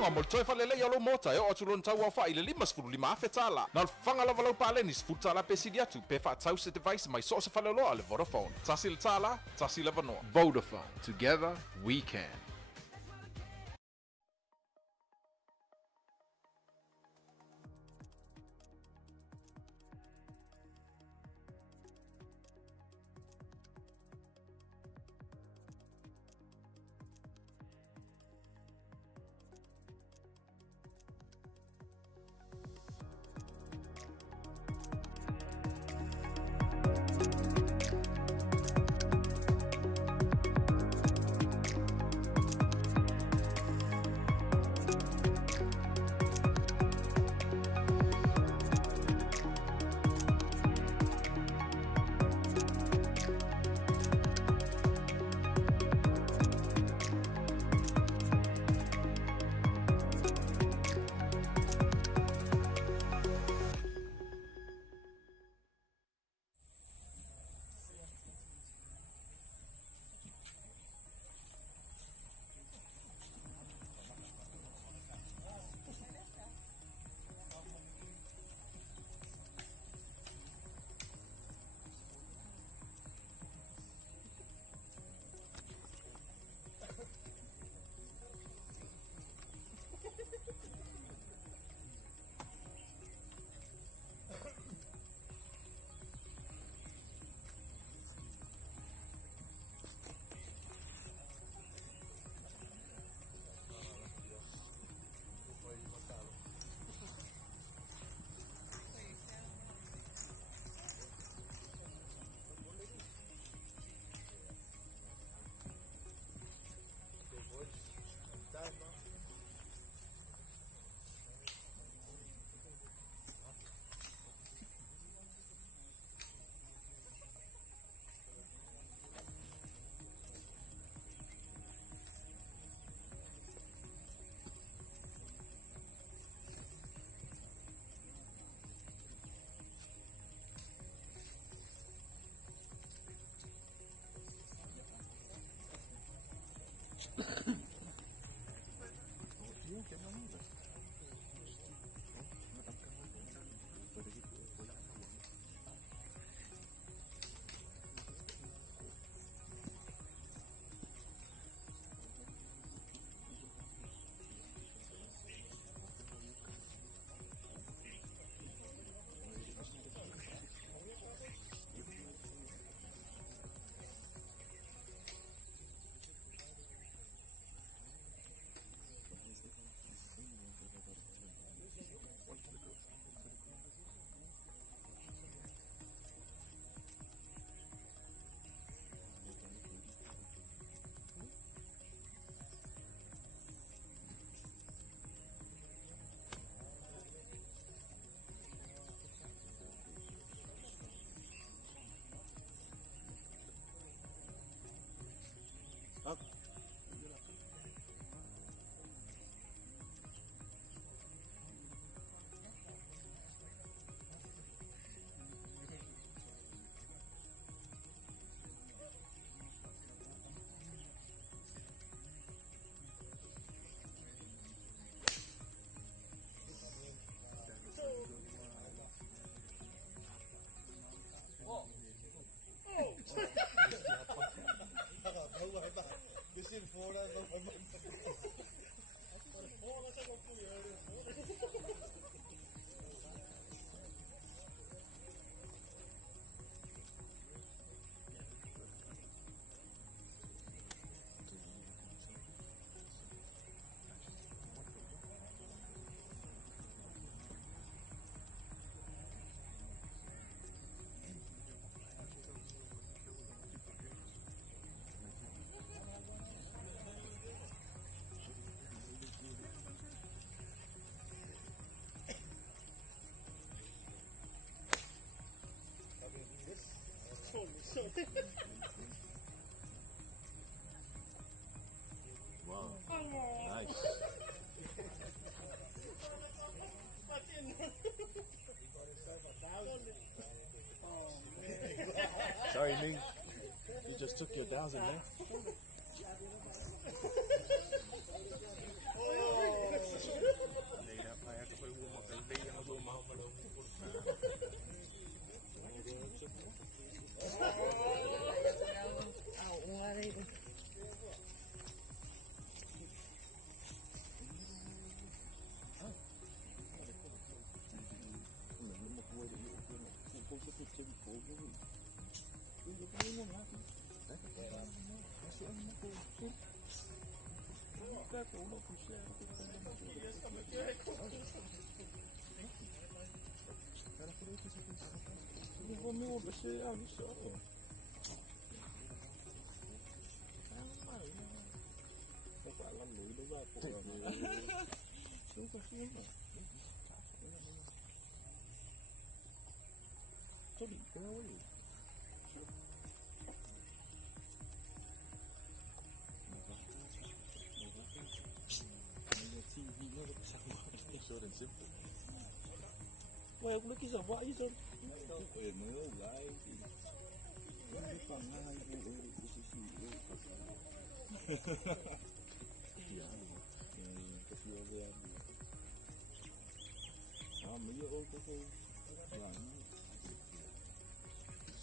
Mo toi fa lele yalo mota yo atulon tau fa ile lima sfuru lima fetala na fanga la valo pale ni sfuta la pesidi atu pe fa tau se device mai so se fa lo ale Vodafone tasil tala tasil vano Vodafone, together we can. Sorry, Ning. You just took your 1,000 there. Short and simple. Well, look, he's a what? He's a. It's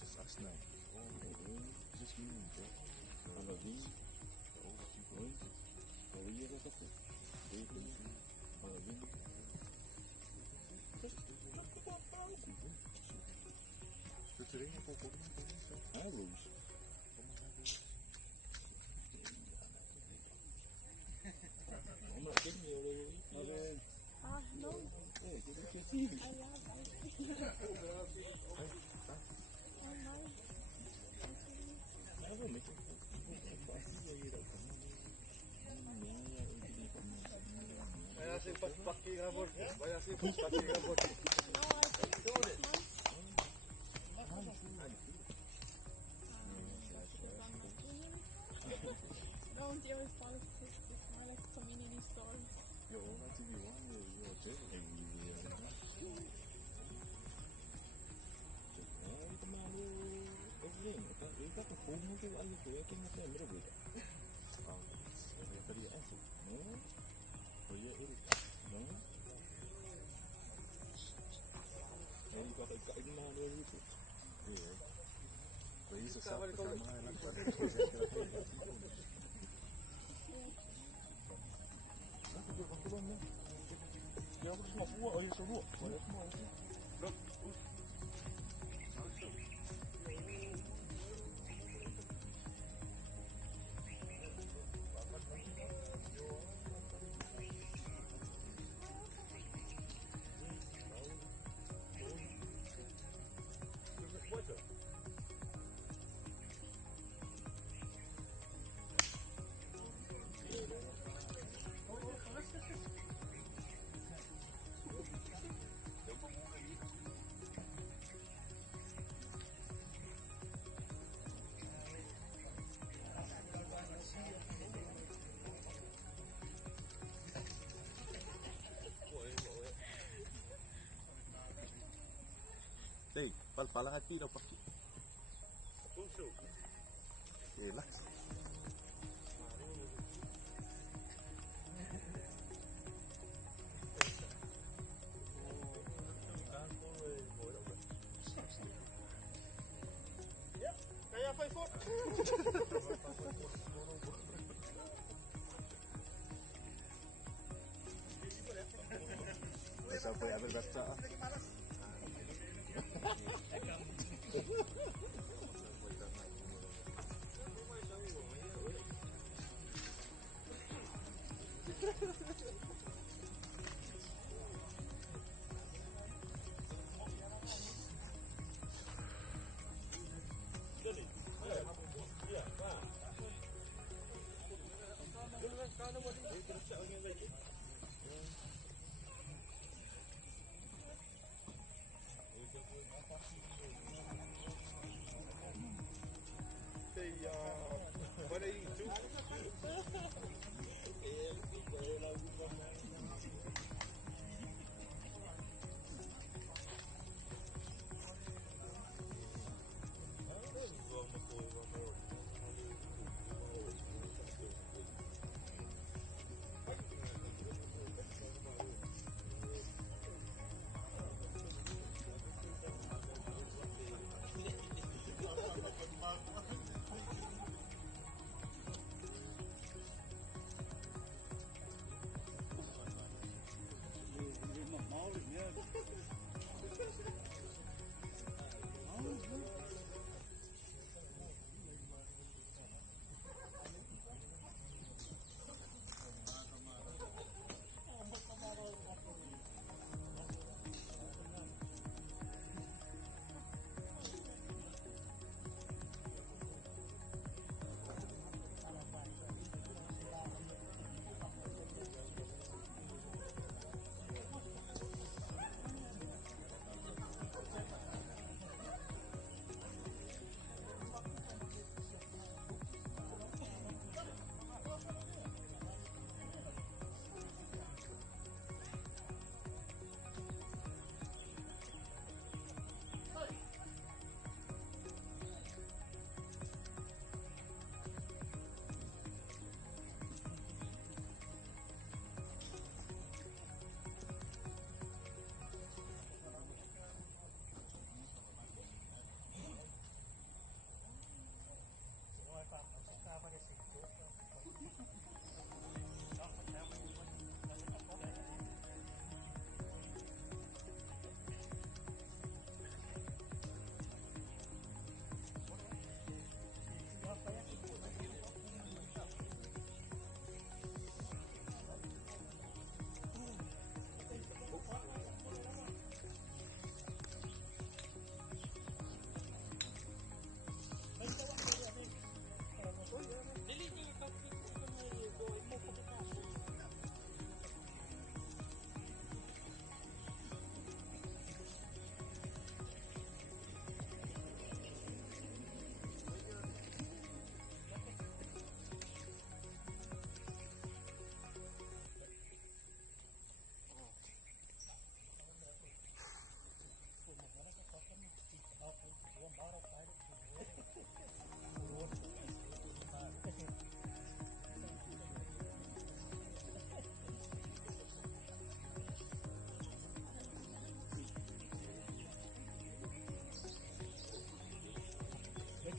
just us now. It's just you, bro. I love you. All the people. I lose. I'm not giving you a little. No. Hey, give me 15. I love Don't deal with politics, it's more like community stories. Yo, not TV one, you're taking Hey, pala hati dah pakai. Relax. Siapa yang ada baca?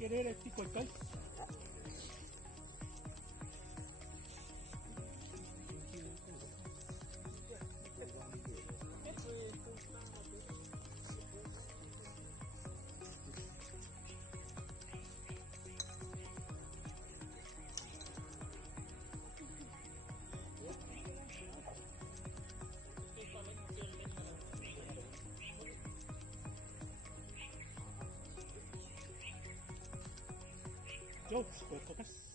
querer el pico el kai. Jokes, puerto kas.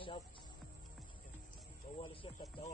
siap. Bawa lu siap tak tahu.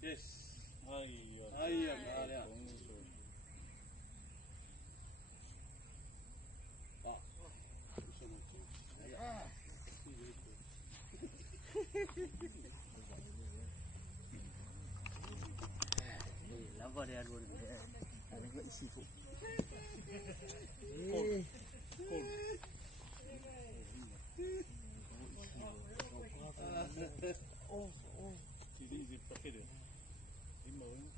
Yes. Ayun, Maria. Lava dia dulu. Ada nggak isi fu? Jadi ini pakai dia. Ini mau ini.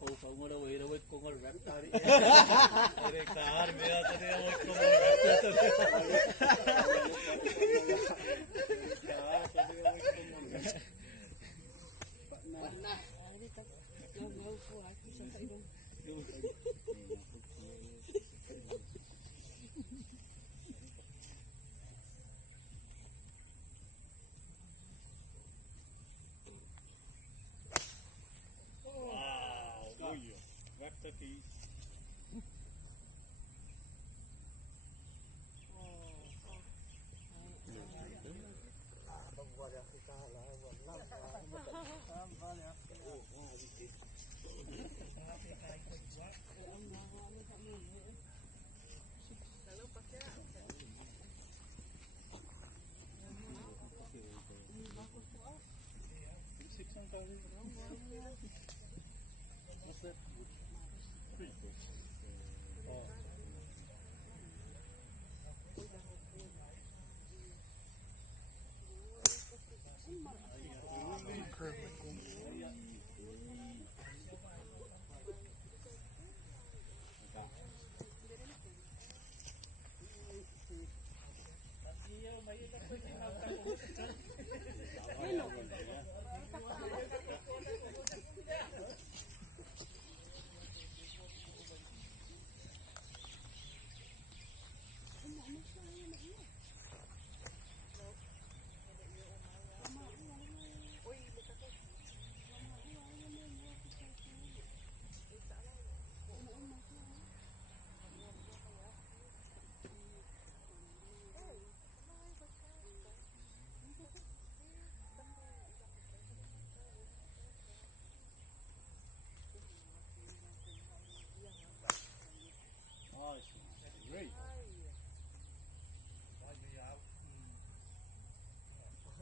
Pau mo daw ira wait kung rap tari. Ere kahar mera tane wait kung rap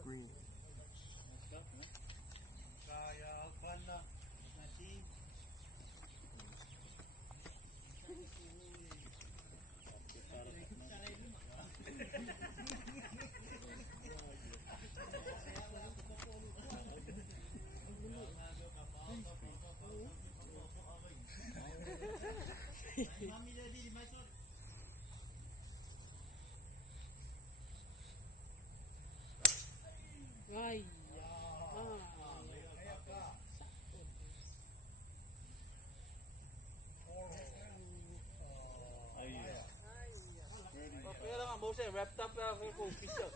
Green. Ay. Pero nga mo siya wrapped up na ko official.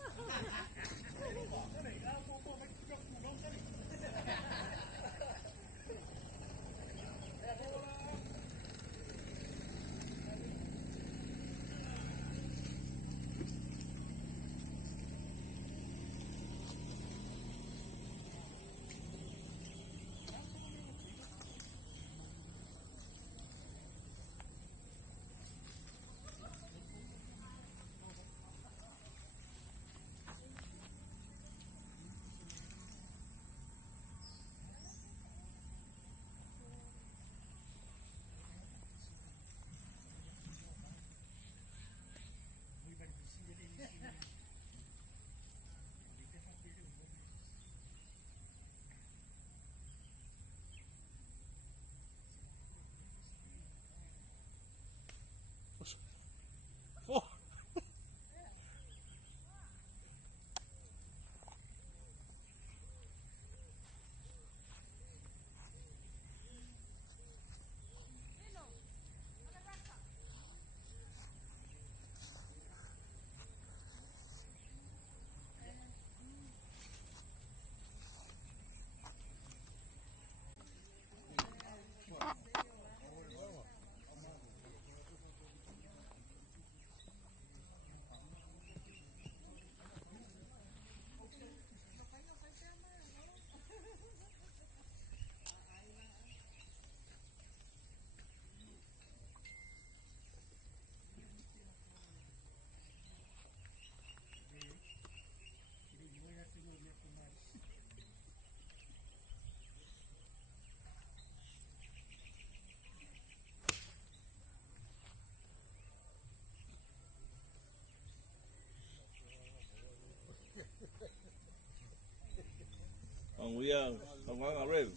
Ang uyang, ang mga rev.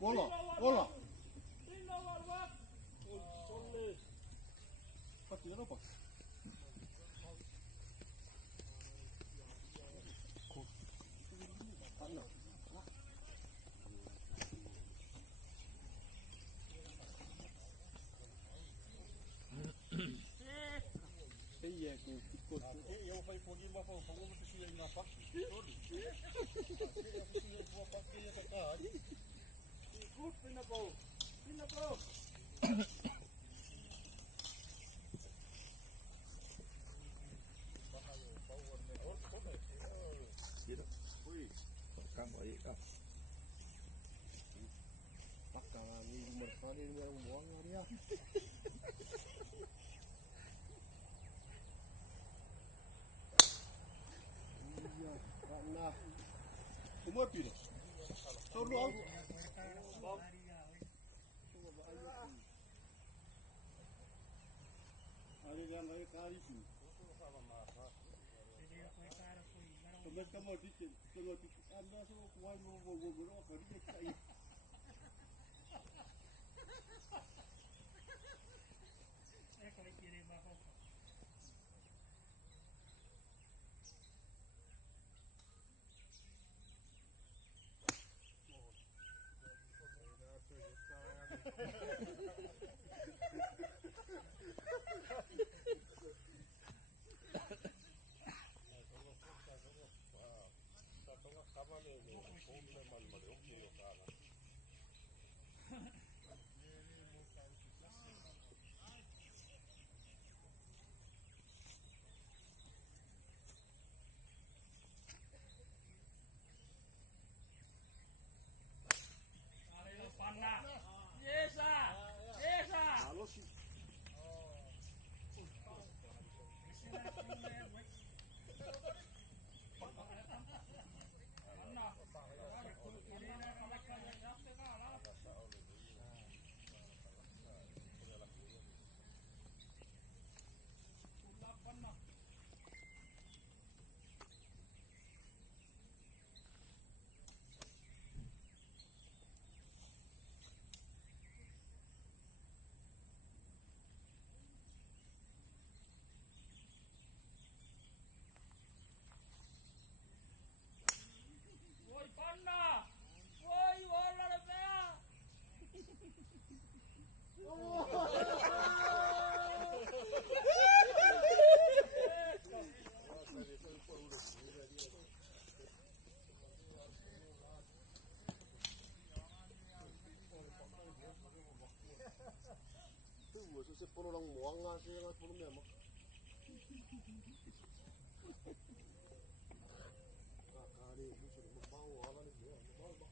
Bola, bola. Pati apa? Iya, ikut. Eu fui pergi apa? Pergi mesti sih ngapa? Ikut pinako. Kamu ayo kah? Pakai ni merpati ni orang buang dia. Iya, karena semua pilih. Tolong. Ada yang ada kari tu. Kamu dikit, kalau dikit anda semua kuat mau kerja saya. Se por orang buang ngasih yang sepuluh memang. Kali itu sudah mau ala ni dia, mau ni.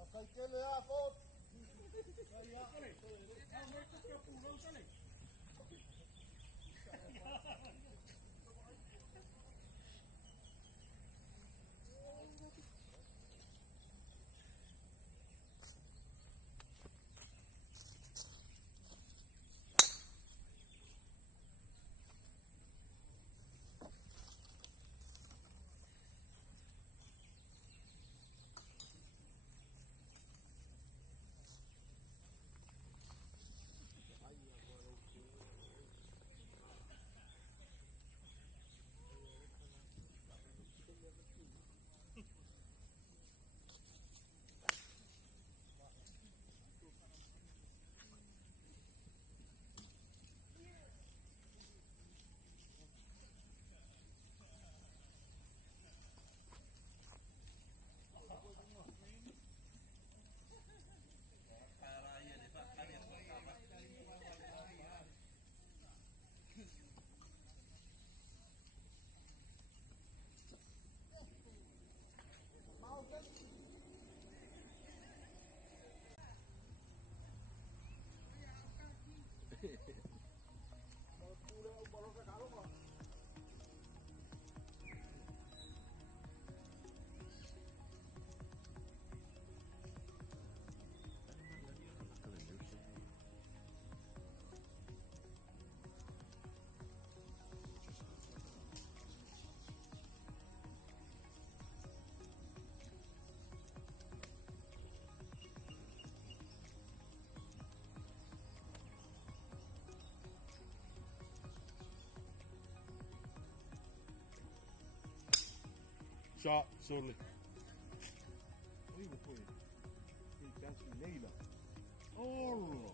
Pakai kele apa? Kali apa ni? Kamu itu kepulau sana. Shot, sorry. Oi, wat voor je? Ik kan het niet nemen. Oh.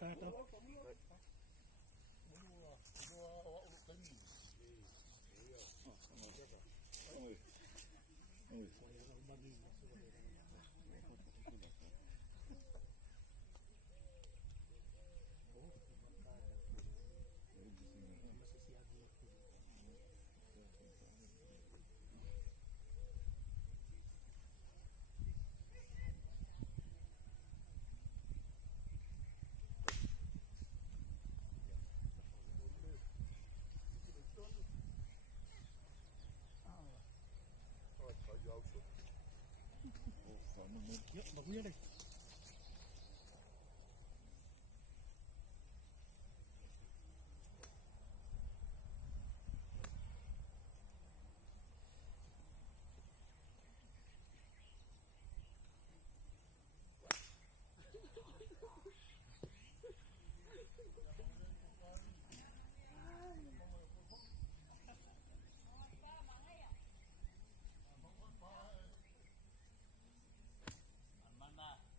kata. Yuk, bagunya deh. Mana?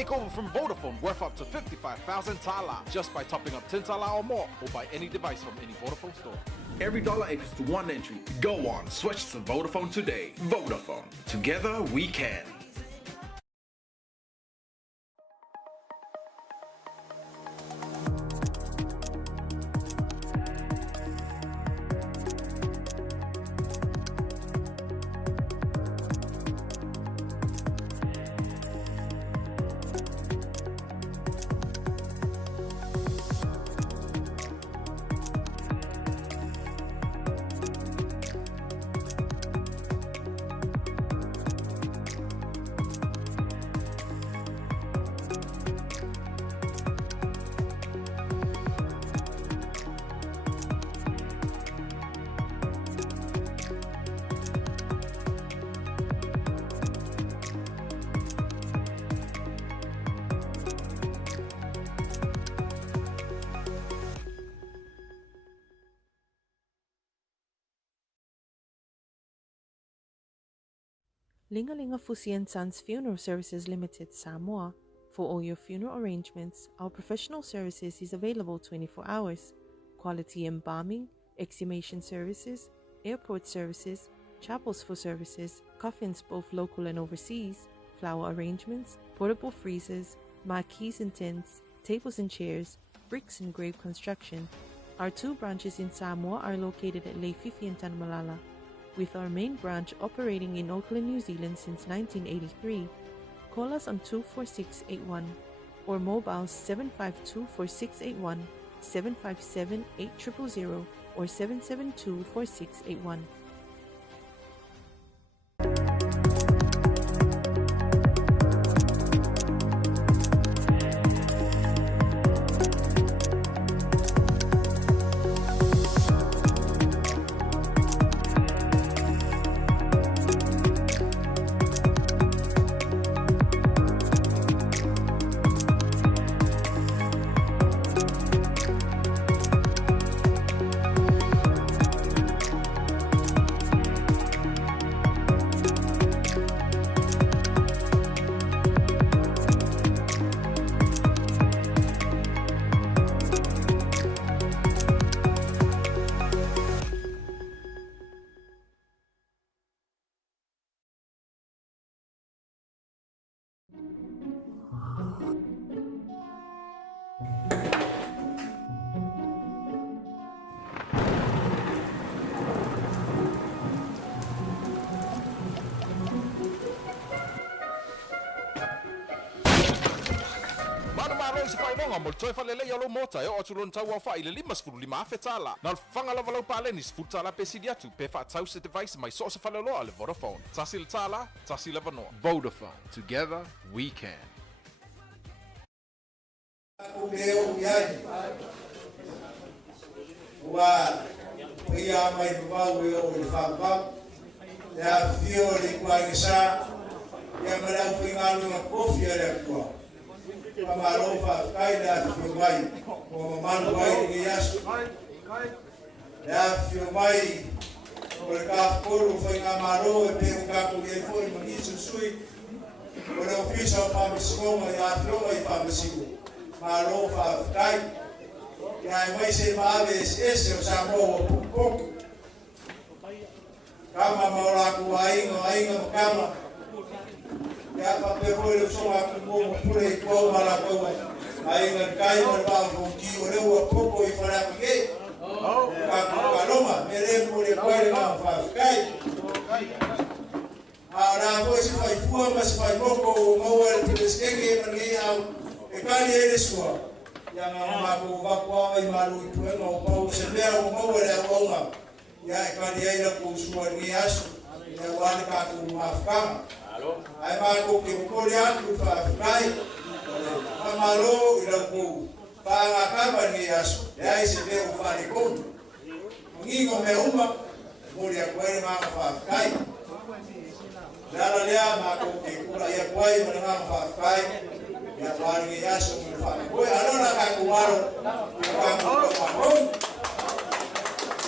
makeover from Vodafone worth up to 55,000 tala just by topping up 10 tala or more or buy any device from any Vodafone store. Every dollar equals to one entry. Go on, switch to Vodafone today. Vodafone. Together we can. Lingalinga Fusi and Sons Funeral Services Limited, Samoa. For all your funeral arrangements, our professional services is available 24 hours. Quality embalming, exhumation services, airport services, chapels for services, coffins both local and overseas, flower arrangements, portable freezers, marquees and tents, tables and chairs, bricks and grave construction. Our 2 branches in Samoa are located at Leififi and Tanmalala, with our main branch operating in Auckland, New Zealand since 1983. Call us on 24681 or mobile 752-4681, 757-8000 or 772-4681. Se fai longa mo toi fa lele yalo mota yo atulon tau fa ile 55 afetala na fanga la valau pale ni sfutala pesidia tu pe fa tau se device mai so se fa lo ale Vodafone tasil tala tasil vano Vodafone together we can. Wa pia mai bau o le fa ba ya fio le kwaisa ya mara fingalu na kofi ya kwa Pamarofa kaida fiumai o manu mai ni yasu ya fiumai o ka polo foi na maro e pe ka ku ye foi mani susui o le ofisa pa misoma ya fiumai pa misigo marofa kai ya mai se mave ese o samo poco kama maura ku ainga kama ya pa pe foi so a como pure ko mala ko ai na kai ma ba fonki o le o poco i fara ke ka loma mere pure ko le ma fa kai ara ko si fai fu ma si fai poco mo el que skenge ma ni au e kali ele sua ya ma ko va ko ai malu tu no pa se le o mo le o ma ya e kali ele ko sua ni asu ya wa ka ku ma fa ai mai ko ke ko le atu fa fai amalo ila ko pa nga ka ba ni asu ya ise be o fa ni ko ngi ko me uma mo le ko ai ma fa fai la le ma ko ke ko ya ko ai ma nga fa fai ya pa ni asu mo fa ko alo na ka ko maro ka ko ko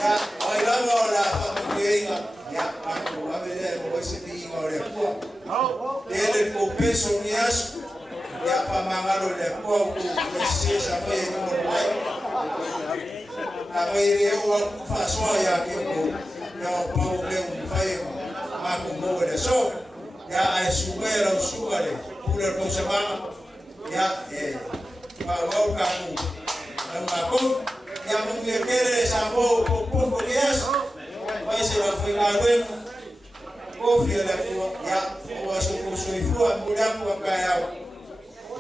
ya ai la la fa ni ya pa ko a ver o ese ti ngore ko ele ko peso ni asu ya pamangalo le ko ku se sa fe ni mo mai a mai o fa so ya ke ko ya pa o le un fai ma ko mo de so ya ai sumera usugale pura ko sama ya pa o ka ku na ko ya mo ke kere sa mo ko yes vai se la fe la wen ko fi la ko ya o so ko so ifu a muda ko ka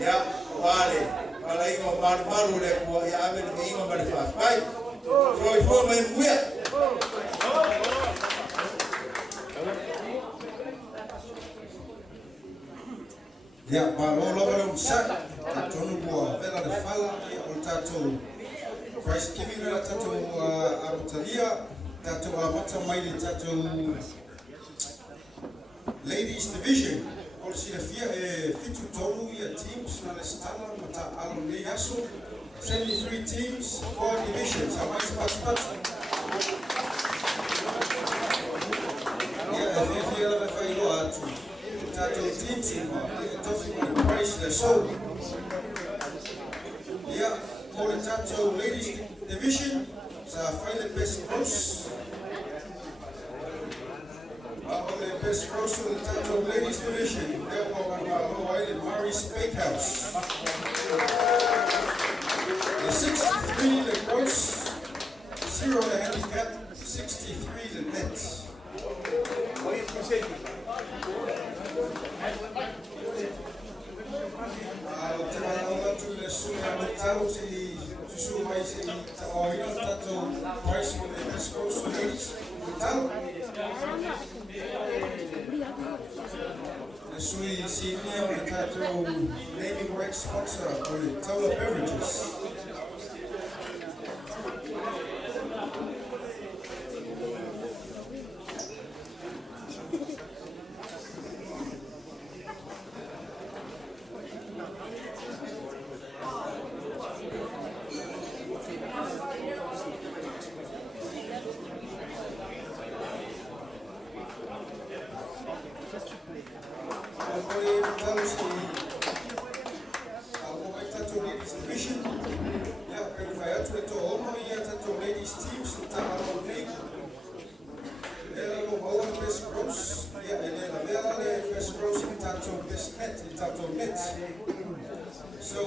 ya wale wala iko maru le ko ya ave ni iko ba fa pai so ifu me muya ya parolo para un sac tonu boa vela de fala e o tato price giving la tato abutalia tato amata mai le tato ladies division or si la fia fitu tolu ia teams na le stala mata alo le yaso 73 teams 4 divisions a mais pat ya fia la fai lo atu tato teams ma talking about the price they sold. Yeah, for the tato ladies division, so finally best gross. The best gross for the tato ladies division. There were Long Island Mary's Bakehouse. The 63 the gross, 0 the handicap, 63 the net. Price for the best gross for ladies. The Sui Senior and Tato naming rights sponsor for the Tower Beverages. So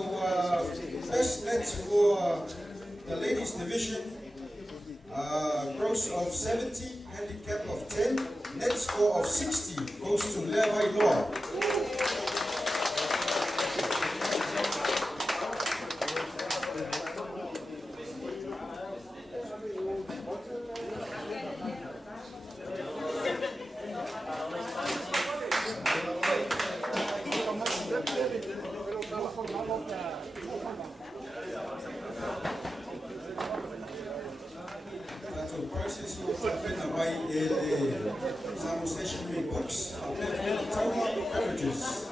best net for the ladies division, gross of 70, handicap of 10, net score of 60 goes to Levi Loa. Some stationery books, Tower Beverages.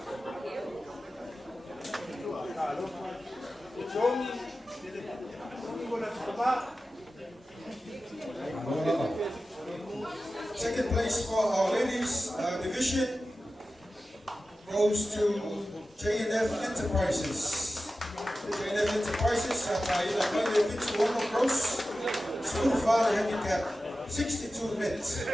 Second place for our ladies division goes to J&F Enterprises. J&F Enterprises at 51 gross, school father handicap, 62 minutes.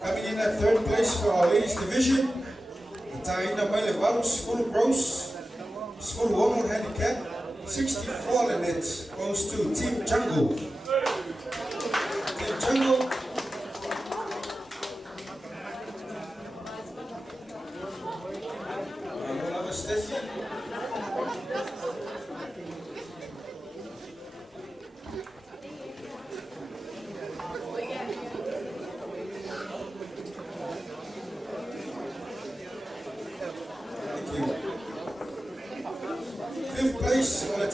Coming in at third place for our ladies division, Taina Maile Varus, full gross, full woman handicap, 64 in it, goes to Team Jungle. Team Jungle. Steffi. Fifth place on the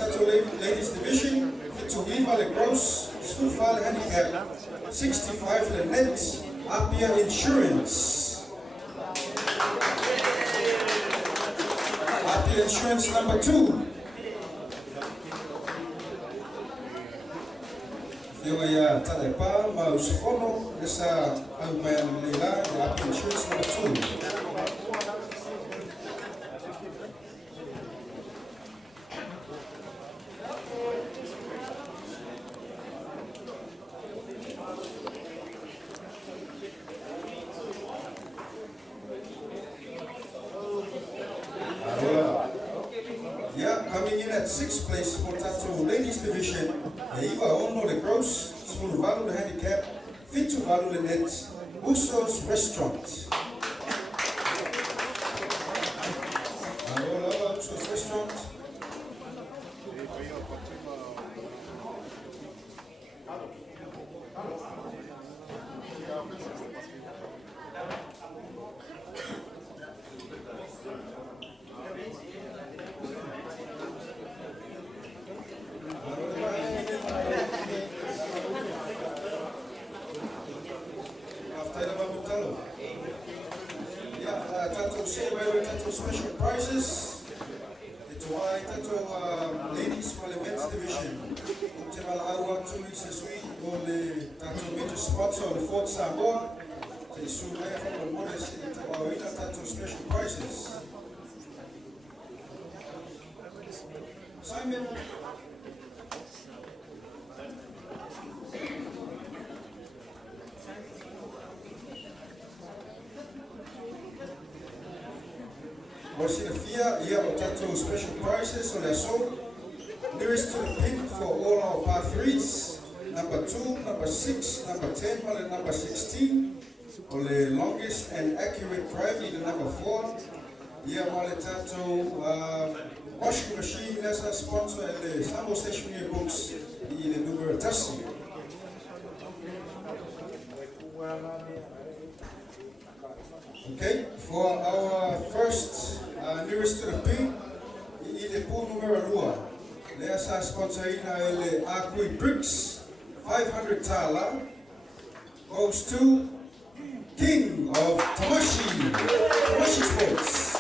ladies division, Fitu Viva Le Gross, Sfutfal Handicap, 65 Le Net, Apia Insurance. Apia Insurance number 2. Yung ay Talepa, Mausfono, nasa Albayan Leila, Apia Insurance number 2. Coming in at 6th place for Tato Ladies Division, Eva Ono Le Gross, Smulvalu Le Handicap, Fitu Valu Le Net, Uso's Restaurant. Uso's Restaurant. Tato special prizes. Ito ay Tato Ladies for the Men's Division. Kung timal awa tuloy sa suite o le Tato major sponsor the Fort Samoa. Sa isu ay ako muna sa ito awin ang Tato special prizes. Simon. Wasina Fia, o Tato special prizes on their soul. Nearest to the pin for all our par 3s. Number 2, number 6, number 10, and number 16. For the longest and accurate drive, the number 4. Male Tato washing machine as a sponsor and the Sambo stationery books in the number Tassi. Okay, for our first nearest to the pin, the pool number 2. Let's sponsor the Akui Bricks, 500 Tala, goes to King of Tamashi Sports.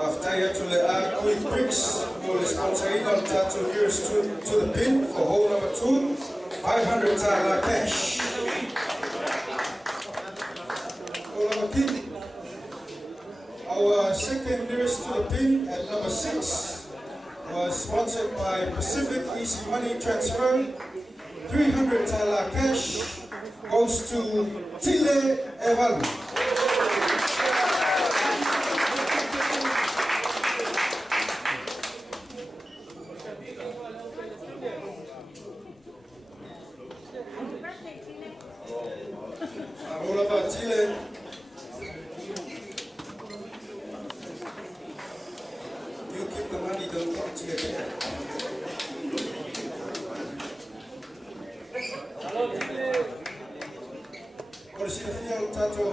After you to the Quick Bricks, we'll sponsor on Tato nearest to the pin for hole number 2, 500 Tala cash. Hole number pin. Our second nearest to the pin at number 6 was sponsored by Pacific Easy Money Transfer. 300 Tala cash goes to Tile Evalu. All about Tile. You keep the money, don't come to it. Tato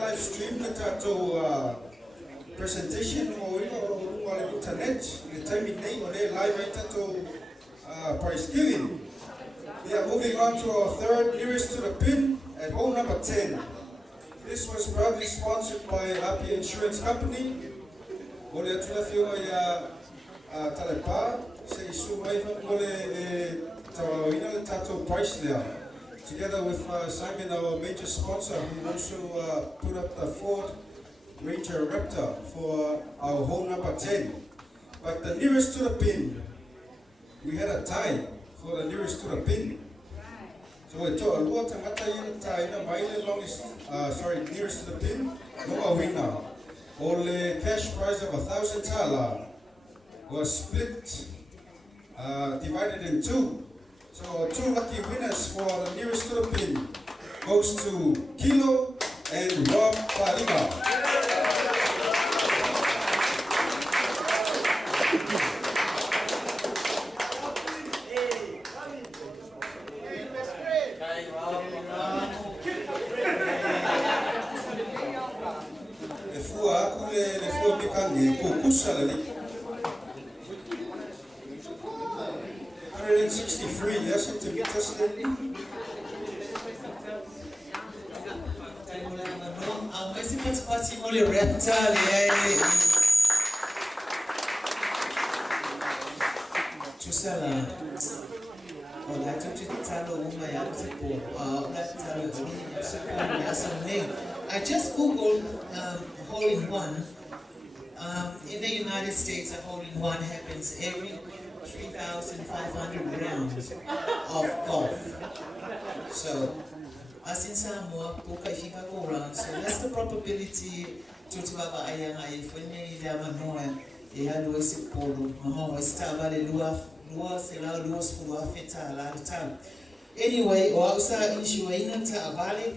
live stream the Tato presentation or internet. The time it name or live Tato prize giving. We are moving on to our third nearest to the pin at hole number 10. This was proudly sponsored by Apia Insurance Company. Ole tulafio ya Talepa se isu mai ole tawina le Tato price there. Together with Simon, our major sponsor, who also put up the Ford Ranger Raptor for our hole number 10. But the nearest to the pin, we had a tie for the nearest to the pin. So we took a lot of tie, longest, nearest to the pin, no winner. Only cash prize of 1,000 Tala was split, divided in 2. So 2 lucky winners for the nearest to the pin. goes to Kilo and Rob Palima. Salary. 163, yes, to be tested. I just googled hole-in-one. In the United States, a hole-in-one happens every 3,500 rounds of golf. So, as in Samoa, puka ifika go round. So that's the probability to tubaba ayanga ifwenye idama noe yalo esipolo mama westaba le lua sela lua sfua feta la tal. Anyway, wausa inshiwa inanta avale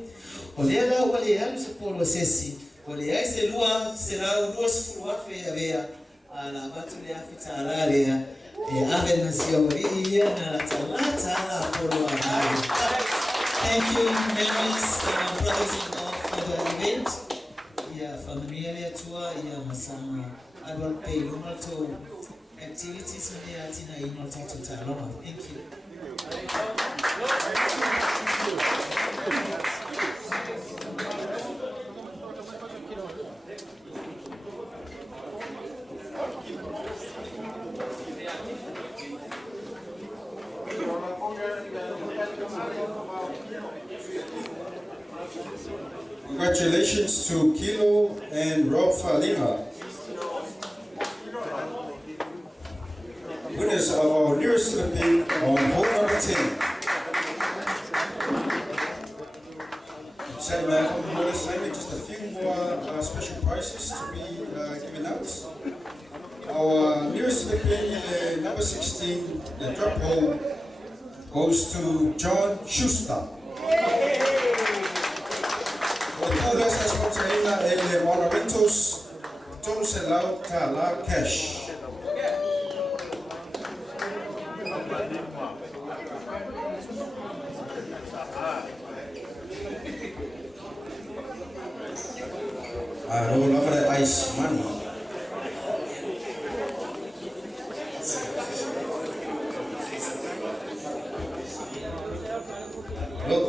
olela wale yalo sipolo sesi wale yaise lua sela lua sfua fe avea ala batu le afita ala le ave nasio iya na la talata la polo avale. Thank you, members and brothers-in-law for the event. Yeah, familia tour, yeah, masama. I will pay normal to activities in the Atina in order to Taloma. Thank you. Congratulations to Kilo and Rob Falima, winners of our nearest Olympic on hole number 10. Just a few more special prizes to be given out. Our nearest Olympic, number 16, the drop hole, goes to John Schuster. Todas as container ele monumentos todos allowed tala cash. I roll over the ice money. Look,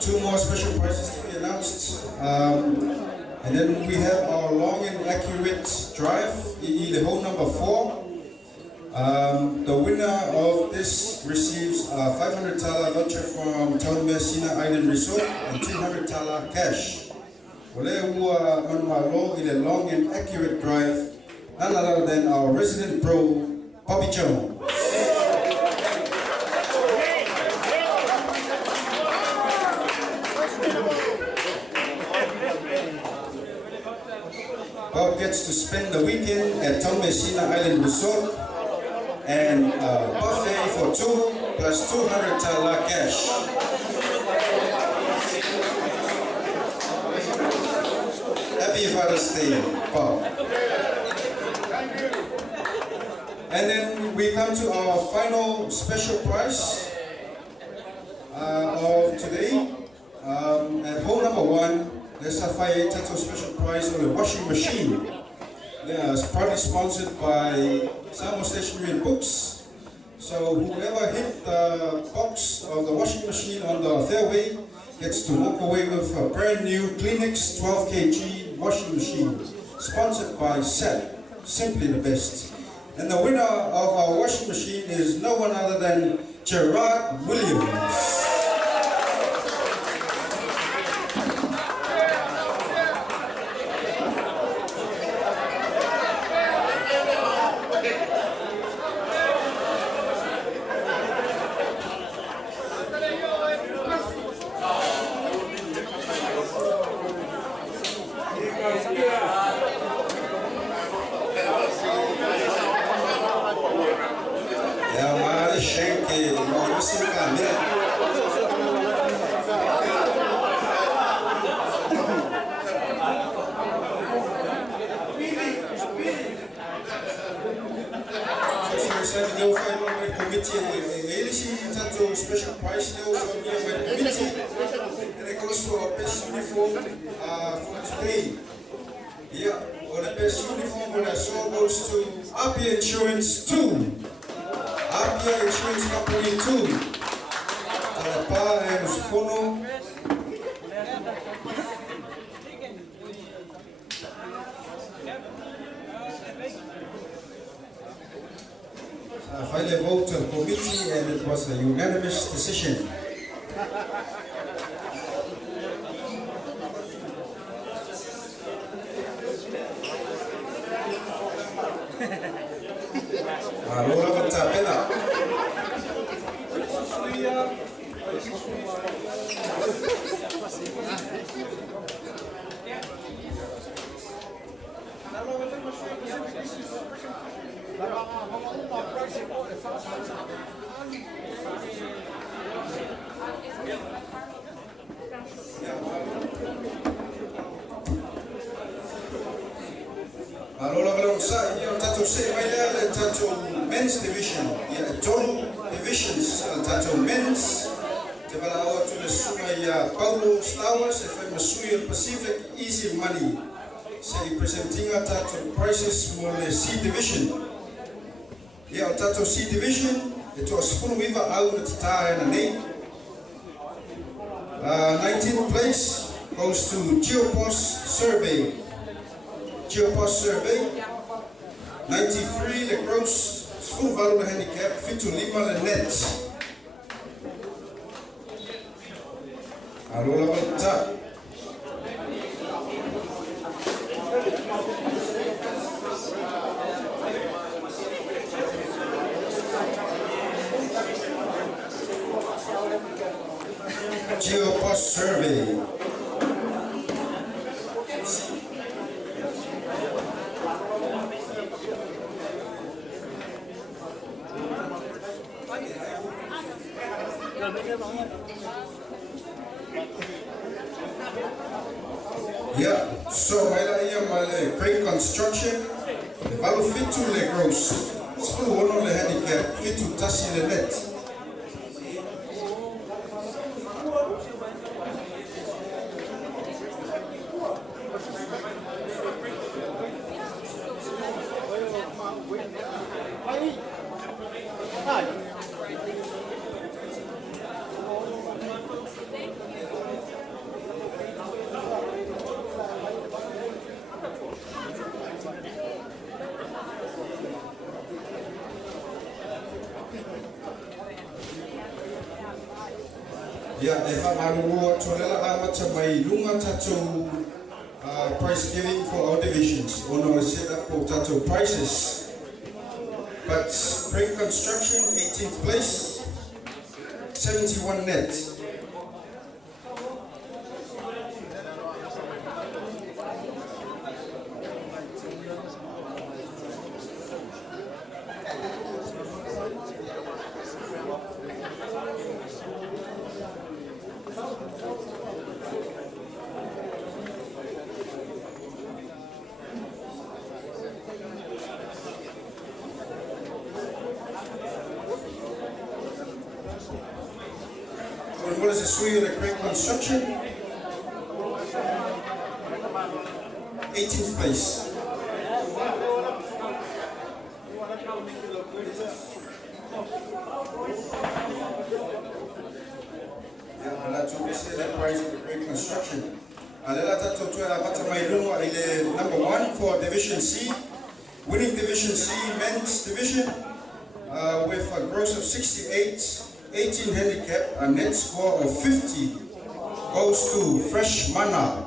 two more special prizes to be announced. And then we have our long and accurate drive, the hole number 4. The winner of this receives a 500 tala voucher from Town Messina Island Resort and 200 tala cash. Ole hua on my long and accurate drive, none other than our resident pro, Bobby Jones. Bob gets to spend the weekend at Town Messina Island Resort and a buffet for 2 plus 200 tala cash. Happy Father's Day, Bob. And then we come to our final special prize of today. At hole number 1, there's a Sapphire Tattoo special prize on a washing machine. It's proudly sponsored by Samoa Stationery and Books. So whoever hit the box of the washing machine on the fairway gets to walk away with a brand new Kleenex 12 kg washing machine, sponsored by SAP, simply the best. And the winner of our washing machine is no one other than Gerard Williams. 7 no final with committee and tato special prize no from here with committee, and it goes for best uniform for today. Yeah, well, the best uniform when I saw goes to Apia Insurance 2. Apia Insurance Company 2. Talapa and Fono. Final vote of committee, and it was a unanimous decision. Allora Matapena. Allora io tanto se mai tanto men's division, total divisions, tanto men's develop to the Sumaya Paulo Stowers and Masuya Pacific Easy Money. Say presenting a tanto prices for the C division. Yeah, tanto C division, it was full weaver out at Tata and a name. 19th place goes to Geopost Survey. Geopost Survey. 93, the gross full value handicap, fit to Lima and net. Allora volta. Geopost Survey. Yeah, so my crane construction, the value fit to the gross, full one on the handicap, fit to touch the net. Yeah, if I'm out of my lunga tattoo price giving for our divisions, on our setup for tattoo prices. But Spring Construction, 18th place, 71 net. What is the suite of the Crane Construction? 18th place. Yeah, that's what we say, that price of the Crane Construction. Number 1 for Division C, winning Division C, men's division, with a gross of 68. 18 handicap, a net score of 50 goes to Fresh Mana.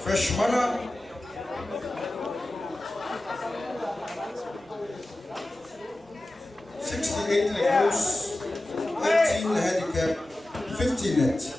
Fresh Mana. $68 gross, 18 handicap, 50 net.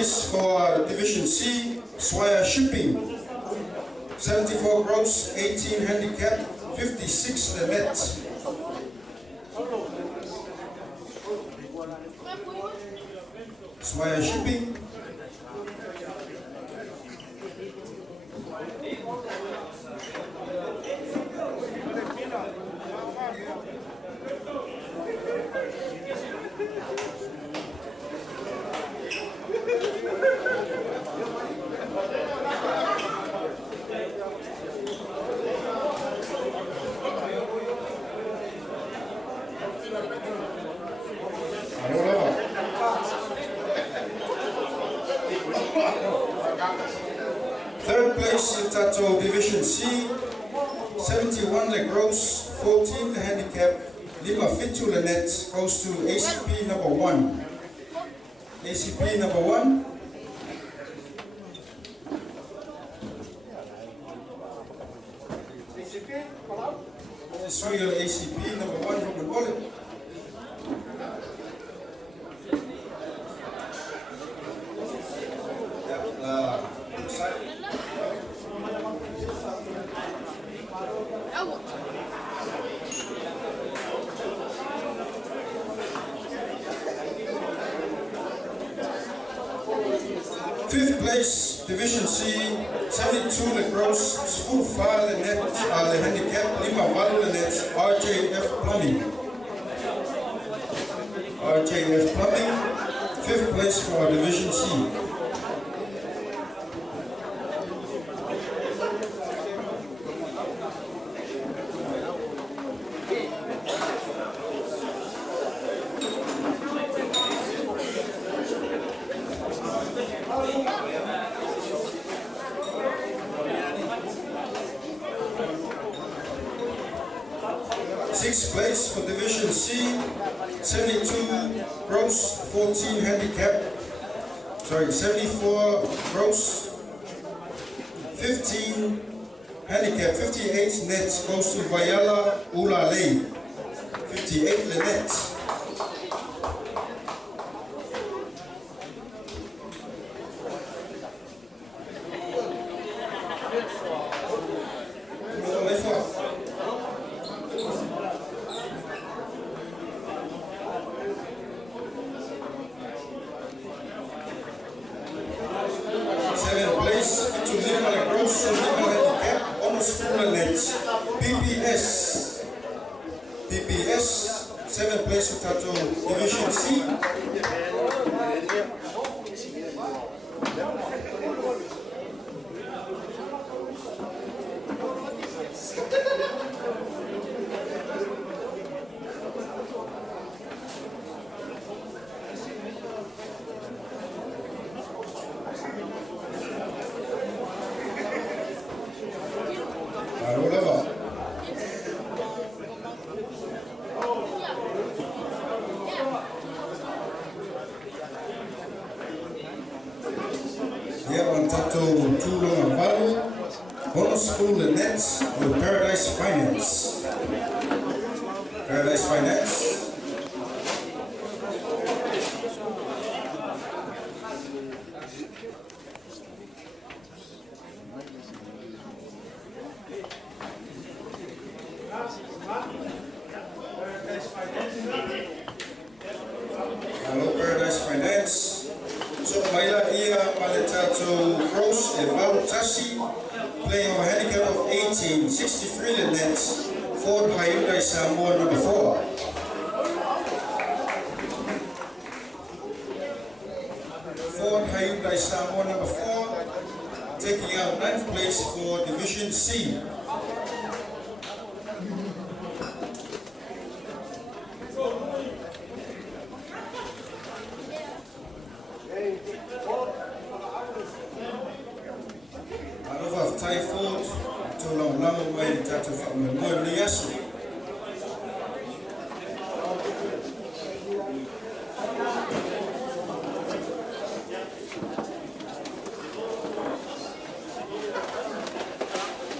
place for Division C, Swire Shipping. 74 gross, 18 handicap, 56 the net. Swire Shipping. Third place in Tato Division C, 71 the gross, 14 the handicap, Lima Fitu the net goes to ACP number 1. ACP number 1. This is real ACP number 1 from the bullet. Fifth place, Division C, 72 the gross, full file the net, the handicap, Lima Valu the net, RJF Plumbing. RJF Plumbing, fifth place for Division C. Sixth place for Division C, 72 gross, 14 handicap, 74 gross, 15 handicap, 58 net goes to Vayala Ulale, 58 the net. PPS, 7th place for Tato Division C. Here on Tato Tulunga Valu, bonus full the nets with Paradise Finance. Paradise Finance. Hello, Paradise Finance. So, Maila Ia Maletato Gross and Valu Tassi playing on a handicap of 18, 63 the nets, Ford Hyundai Samoa number 4. Ford Hyundai Samoa number 4, taking out 9th place for Division C. Anova of Typhoid, Tolang Lama Way, Tato Famu Niasu.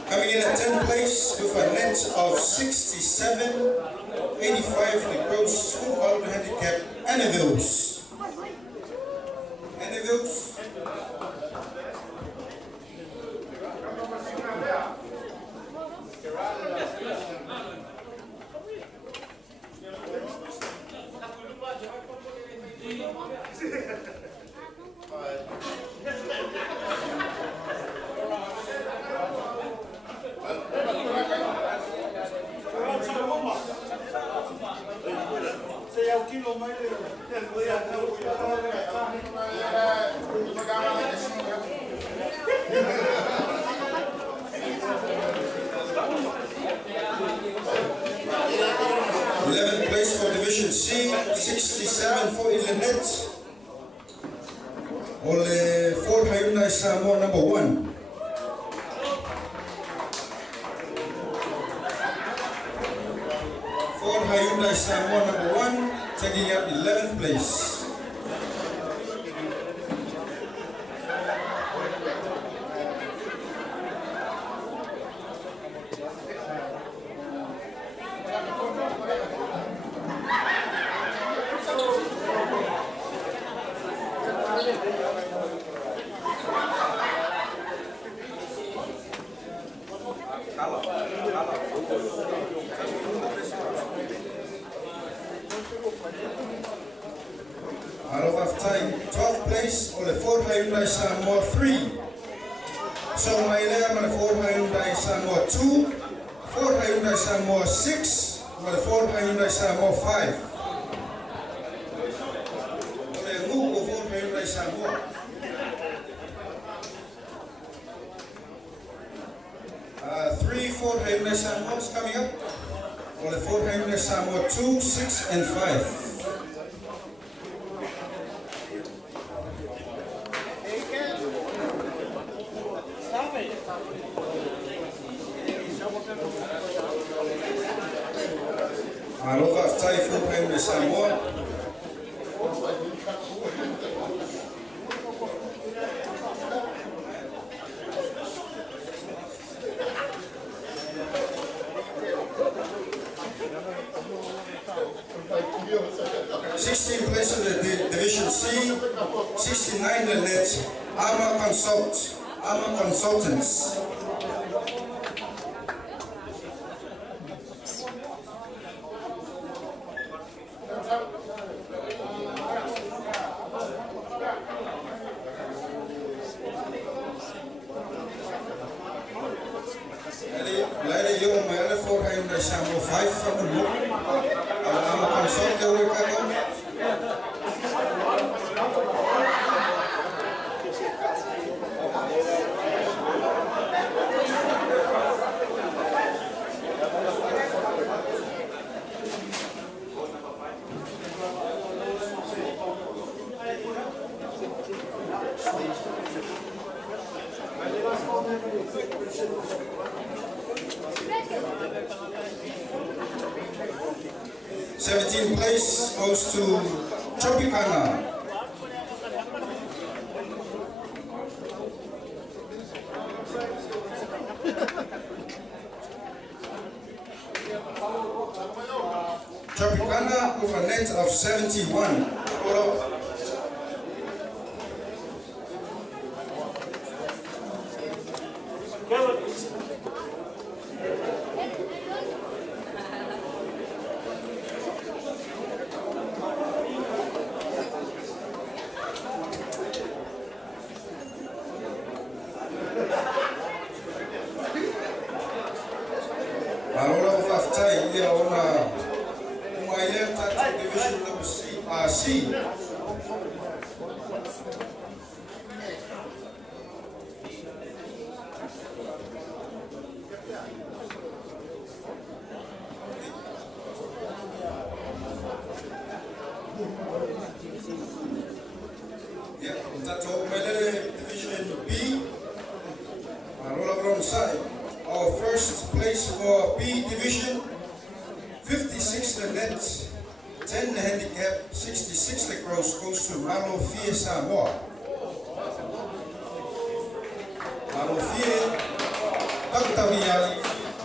Coming in at 10th place with a net of 67, 85 the gross, full out handicap, Anneville's. Anneville's. Division C, 67 for Ilanet. Ole Fort Hyundai Samoa number 1. Fort Hyundai Samoa number 1, taking up 11th place. Out of time, 12th place, Ole Fort Hyundai Samoa 3. So Mailea Male Fort Hyundai Samoa 2, Fort Hyundai Samoa 6, Male Fort Hyundai Samoa 5. Ole Nguko Fort Hyundai Samoa. Three Fort Hyundai Samoas coming up. Ole Fort Hyundai Samoa 2, 6, and 5. Aloha Tai Fort Hyundai Samoa. Sixteen place in the Division C, 69 the net, Arma Consultants. Leider jongen meiden voor hem, daar zijn we 5 van de boek. Arma Consultants hoor ik ook. Seventeenth place goes to Tropicana. Tropicana with a net of 71. Parola of Aftai, here on Umayel Tatu Division number C. Yeah, Tatu Umayel Division B. Parola from side. Our first place for B division, 56 the net, 10 the handicap, 66 the gross goes to Malo Fie Samoa. Malo Fie, Takutawiali,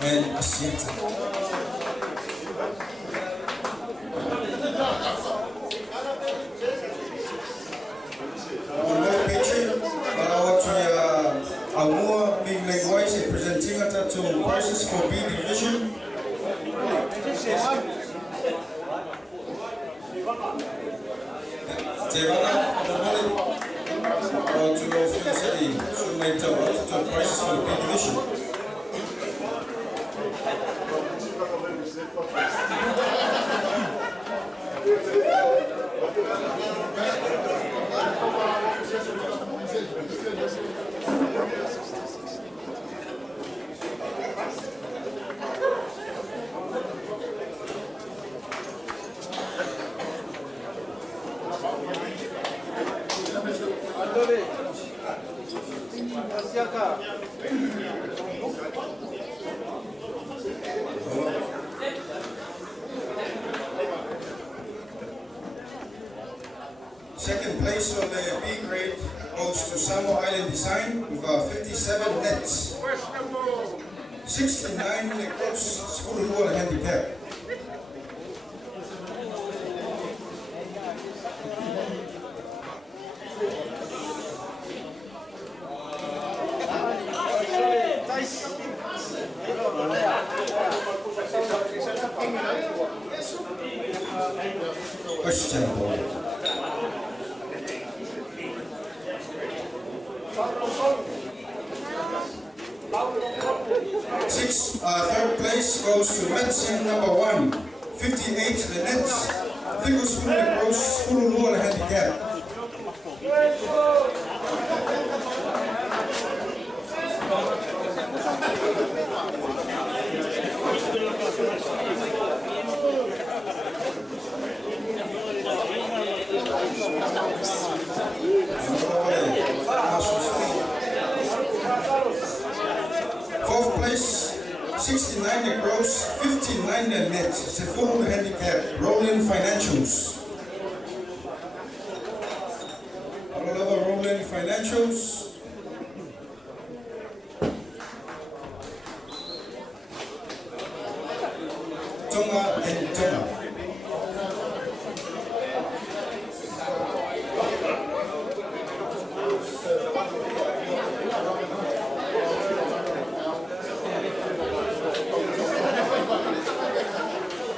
and Asienta. One more picture, Aumua being likewise presenting to prizes for B division. Tevana, to the city, so make the prizes for B division. place on the B grade goes to Samoa Island Design with 57 nets. 69 lacrosse Skululua handicap. Question ball. Third place goes to Metzing number 1, 58 the nets. Figures full lacrosse Skululua handicap. Fourth place, 69 lacrosse, 59 the net. It's a full handicap. Roland Financials. All over Roland Financials. Tonga and Tonga.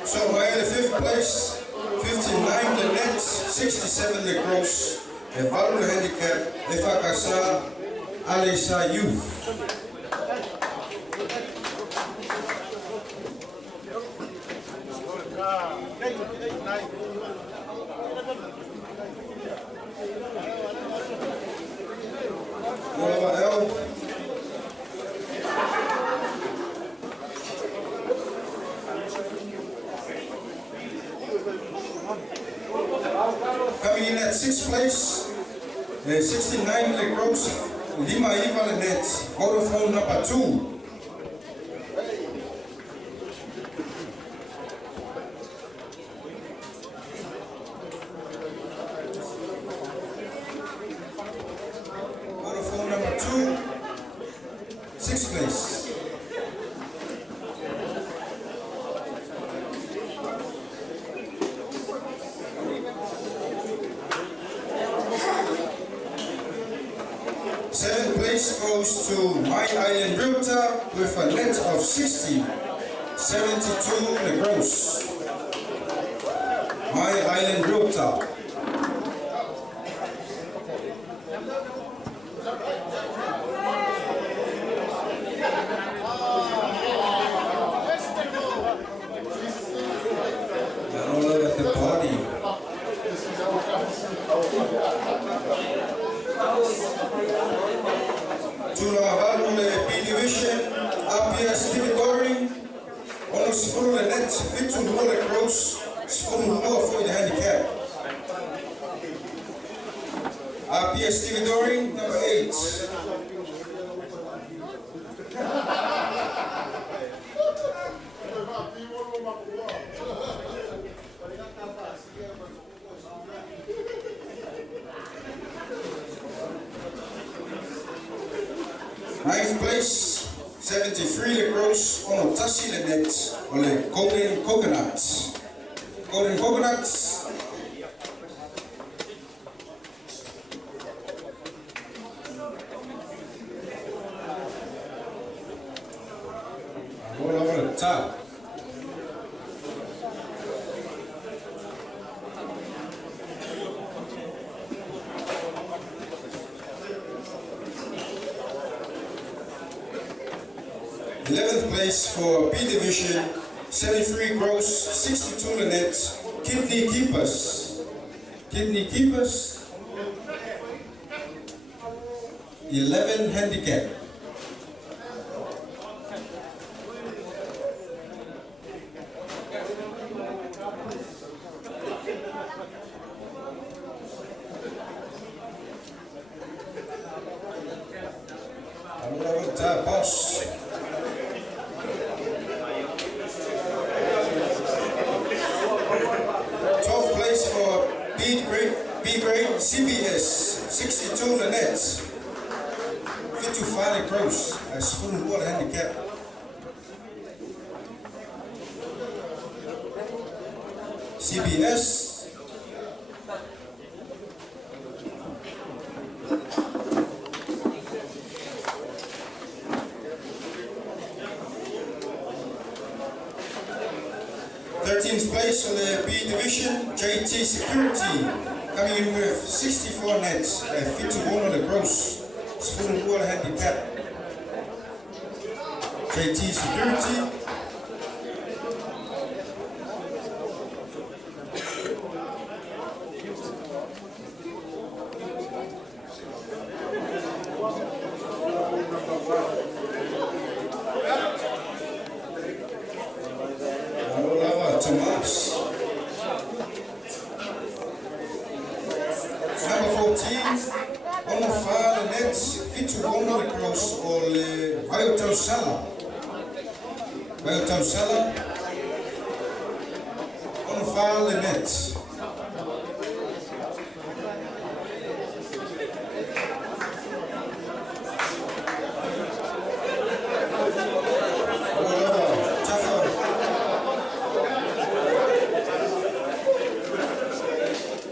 So by the fifth place, 59 the nets, 67 the gross, the value handicap, the Fakasa Alisa Youth. Coming in at 6th place, the 69 lacrosse, Lima Iva net, Vodafone number 2. Vodafone number 2, 6th place. Seventh place goes to My Island Realtor with a net of 60, 72 the gross. My Island Realtor. And all over the party. Tulavalu B division, Apia Steve Goring, on Spuru the net, Victor Mola Gross, Spuru for the handicap. Apia Steve Goring, number 8. Ninth place, 73 the gross, on Otashi the net, on the Golden Coconuts. Golden Coconuts. All over the top. Eleventh place for B division, 73 gross, 62 the net, Kidney Keepers. Kidney Keepers, 11 handicap. Boss. 12th place for B grade CBS, gross as full water handicap. CBS. Place on the B division, JT Security, coming in with 64 nets, 51 on the gross. It's full water handicap. JT Security. Sala on file the net.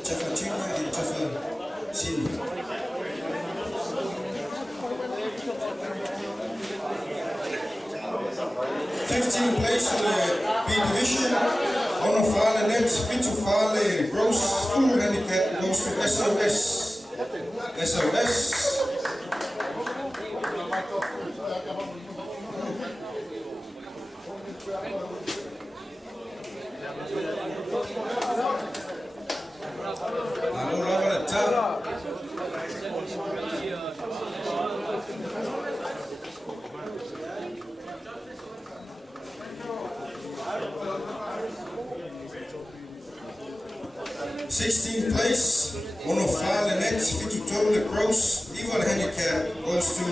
Jaffa Junior and Jaffa Senior. Place in the B division, on a file net, fit to file gross full handicap goes to SOS. SOS. Hello, Robert, top. 16th place, on a file and net, fit to total gross, even handicap goes to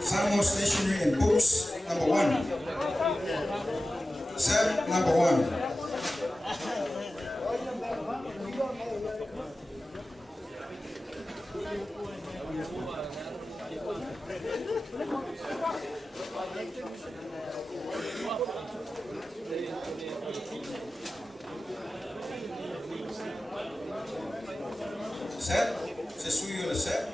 Samuel Stationery and Books, number 1. Sam, number 1. Set, c'est sur le set,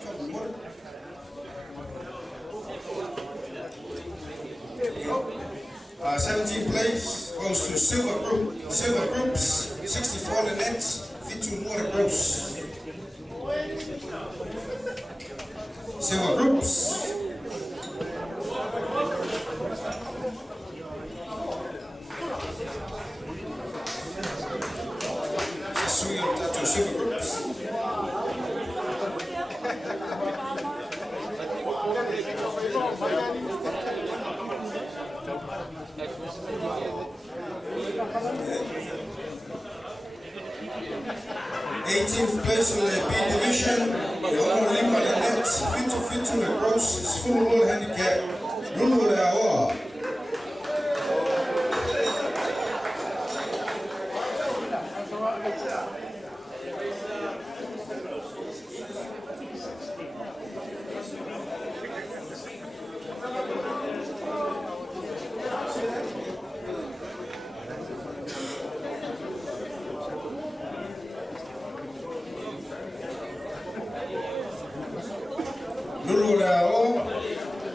17th place goes to Silver Groups, 64 the nets, 52 water gross. Silver Groups. Silver Groups. Eighteenth place in the B division, the Honor Lima the Nets, fit to the gross, full roll handicap, Lulu de Aoa. Lulu Lao,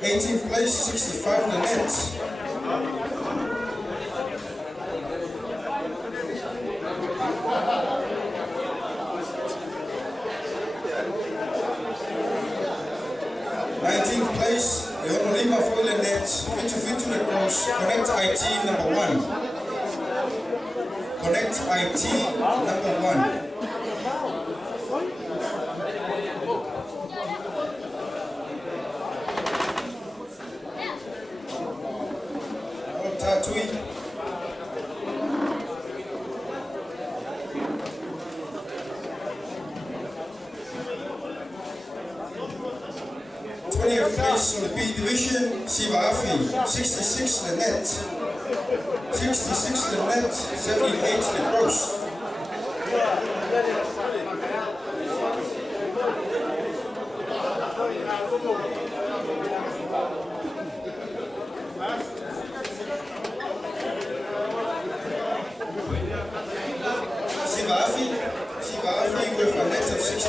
18th place, 65 the net. Place, Leon Lima for the net, fit to the cross, Connect IT number 1. Connect IT number 1. Tatui. Place on the B division, Siva Afi, 66 the net, 66 the net, 78 the gross.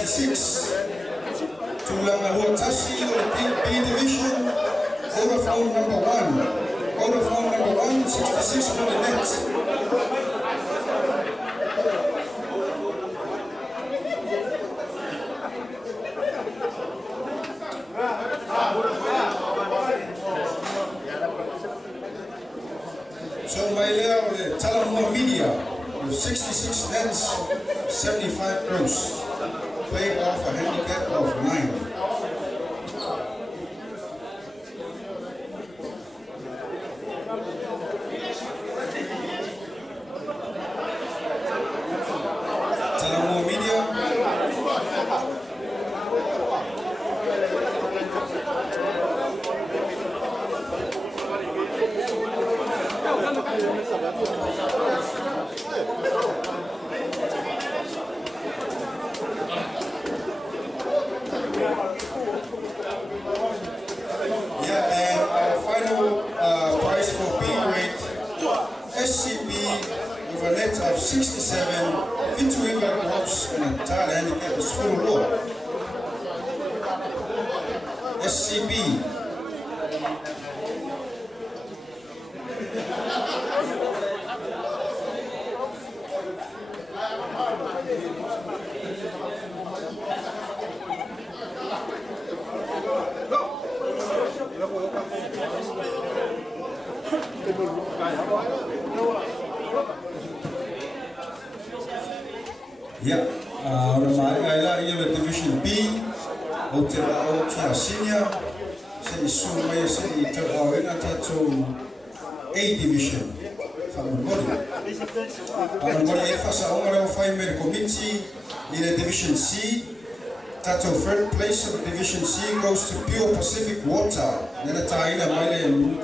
66. Tulanga Luatasi, B Division, Vodafone number 1. Vodafone number 1, 66 for the net. So my Leo, Talamua Media, with 66 nets, 75 gross. Played off a handicap of 9. Talamua Media. SCB with a net of 67, Vituiva Gross and a tile handicap is full low. SCB. Yeah, Division B, Hotel Senior, A Division. In Division C, Tato third place of Division C goes to Pure Pacific Water.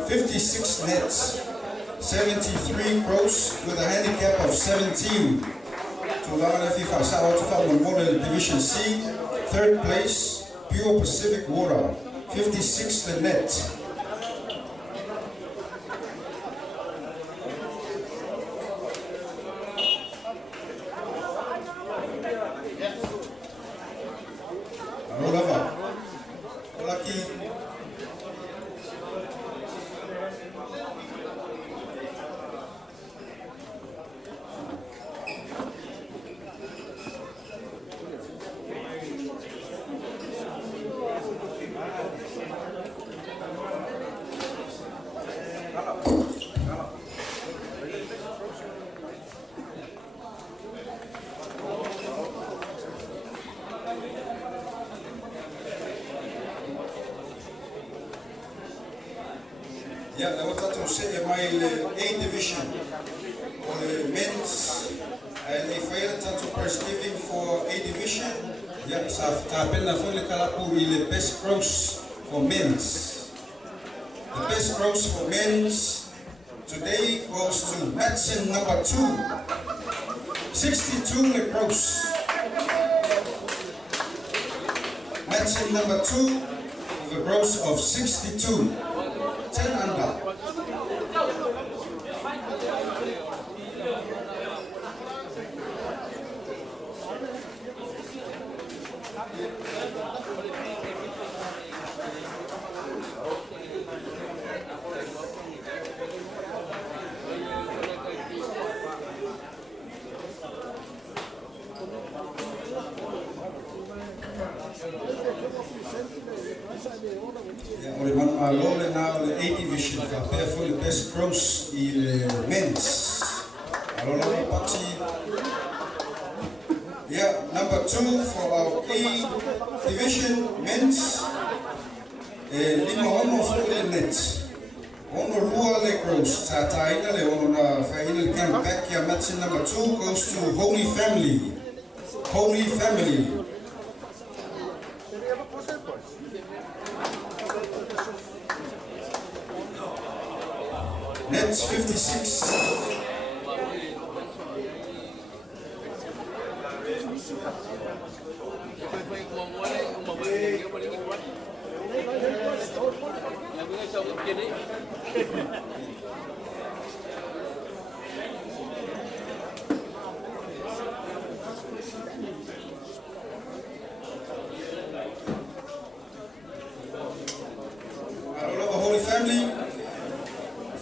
56 nets, 73 gross with a handicap of 17. Division C, third place, Pure Pacific Water, 56 the net. Yeah, I want to say my A division for the men's and if I had to prize giving for A division, yeah, so I've been the best gross for men's. The best gross for men's today goes to Matson number 2, 62 the gross. Matson number 2 with a gross of 62. 10 under. Now the A division, therefore the best gross in men's. Yeah, number 2 for our A division men's. Lima ono for the net. Ono lua le gross. Tataina le ono na faina le can back ya match number 2 goes to Holy Family. Holy Family. Nets 56.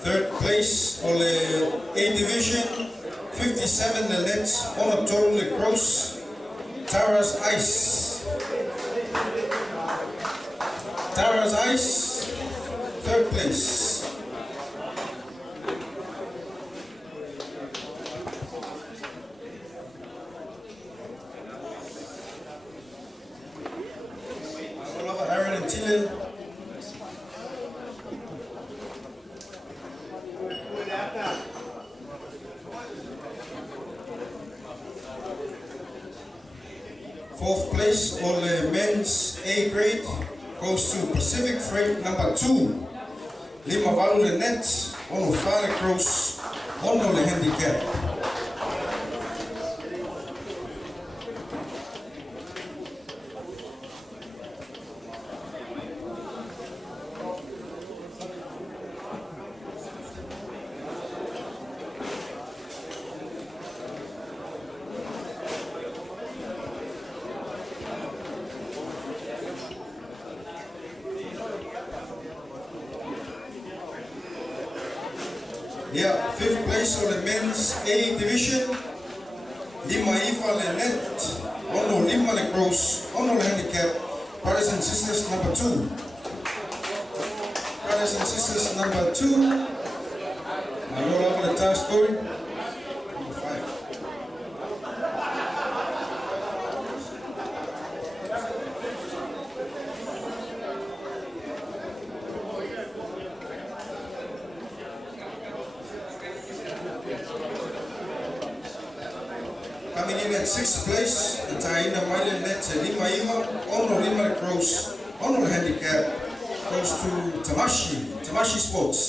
Third place, on the A division, 57 the net, on a total across, Tara's Ice. Tara's Ice, third place. Aaron and Chile. Fourth place on the men's A grade goes to Pacific Freight number 2. Lima Valu net on Fale Cross on the handicap. Yeah, fifth place on the men's A division. Lima Ifa Lenet, Ono Lima Lecross, Ono handicap, brothers and sisters number 2. Brothers and sisters number 2. I roll over the task going. Number 5. Coming in at 6th place, the Taina Mile net Lima Iwa, Ono Lima Cross, Ono handicap, goes to Tamashi Sports.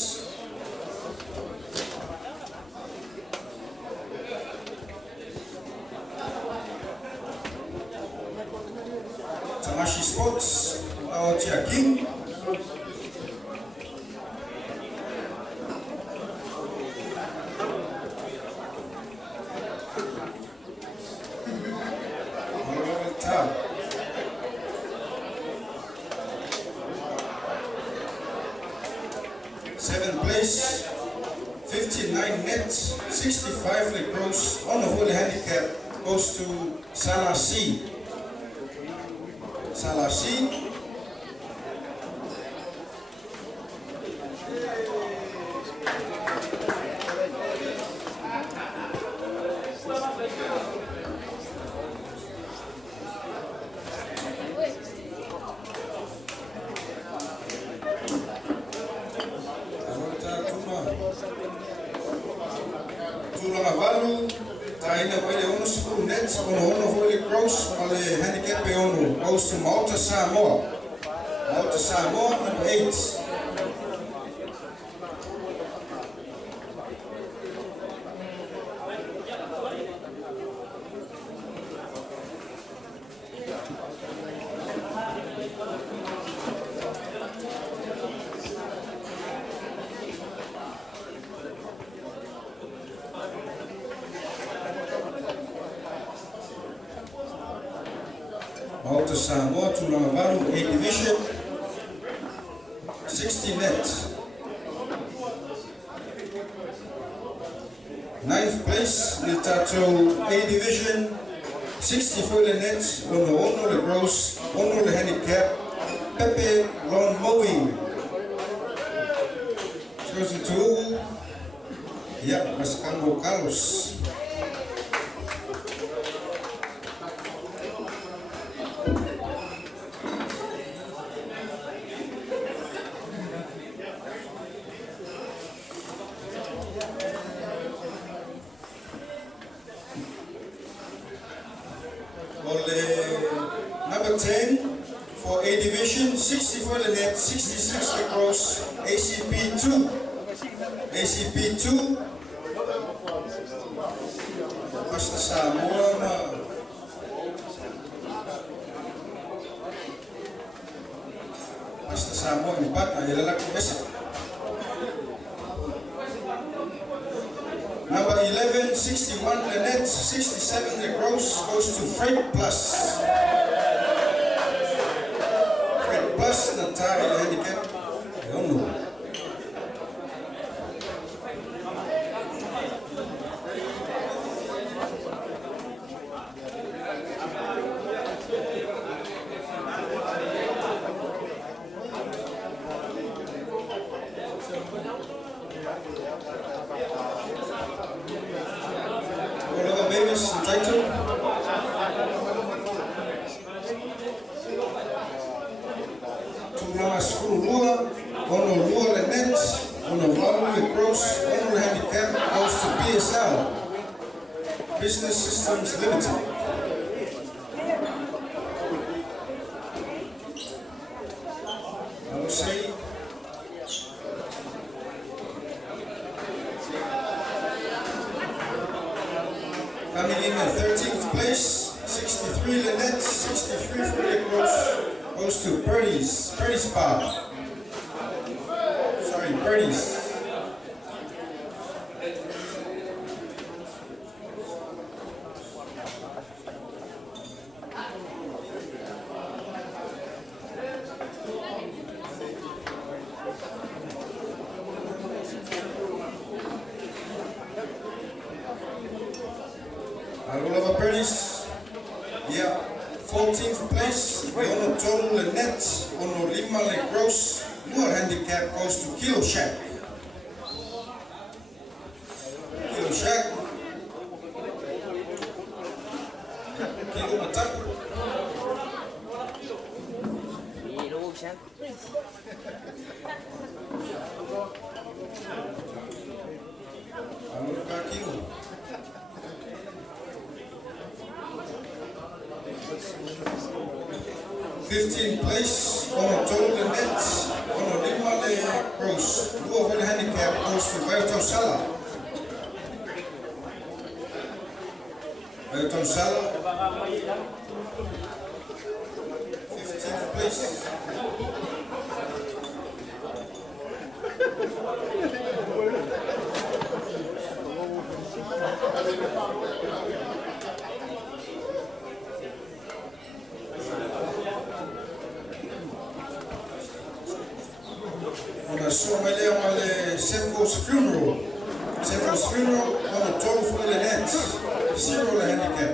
Tamashi Sports, our King. Seventh place, 59 net, 65 Lecross, on the holy handicap, goes to Salasi. Salasi. Tulanga Valu, Taina Pele Onus full nets on Ono Holy Cross, on the handicap Ono, goes to Malta Samoa. Malta Samoa, number 8. Malta Samoa, Tulanga Valu, A division, 60 net. 9th place, Litato A division, 64 net, Ono Lecross, Ono handicap, Pepe Lawn Mowing. Goes to Tuhu, yeah, Mascambo Carlos. Number 10 for A division, 64 the net, 66 the cross, ACP 2. ACP 2. Basta Samoa. Basta Samoa 4 na ilalak ko besa. Number 11, 61 the net, 67 the gross, goes to Freight Plus. Freight Plus, Natari handicap. I don't know. Oliver Mavis entitled. Tunamas Furulua, Ono Lua Lenet, Ono Value Gross, Ono Handicap goes to BSL, Business Systems Limited. I will say coming in at 13th place, 63 Lynette, 63 Freddie Gross, goes to Birdie's Bar. Sorry, Birdie's. Algolava Birdies, yeah, 14th place, Ono Total Lynette, Ono Lima Le Gross, Lure Handicap goes to Kilo Shack. Kilo Shack, Kilo Mataku. Algolava Kilo. 15th place, Ono Total Lynette, Ono Lima Le Gross, Lure with Handicap goes to Berto Sala. Berto Sala, 15th place. So my leo male Sefo's Funeral. Sefo's Funeral on a total for Lynette. 0 handicap.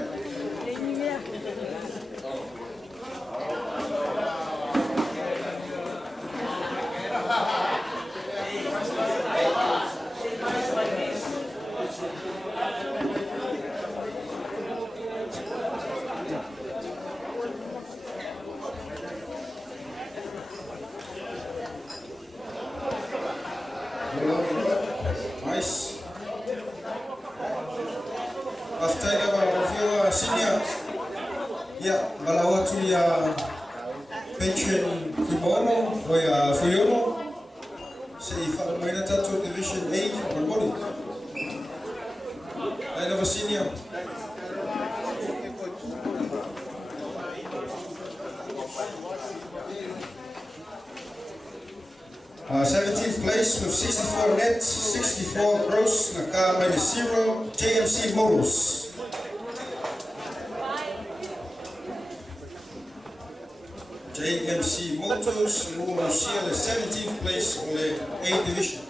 Nice. After the senior, yeah, balawatu ya pension kimono o ya fuyono. Say if to Division A for the body. I never senior. 17th place with 64 net, 64 gross, Naka -0, JMC Motors. JMC Motors, Lucia, the 17th place on the A division.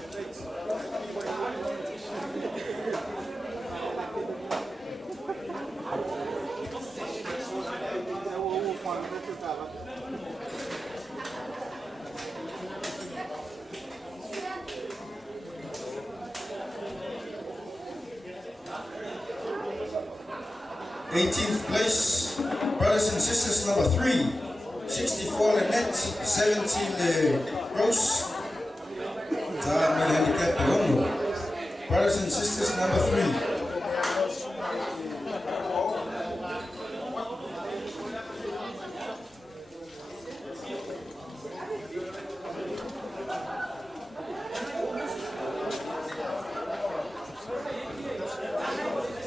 '18th place, brothers and sisters number 3, 64 the net, 17 the gross. Handicap brothers and sisters number 3.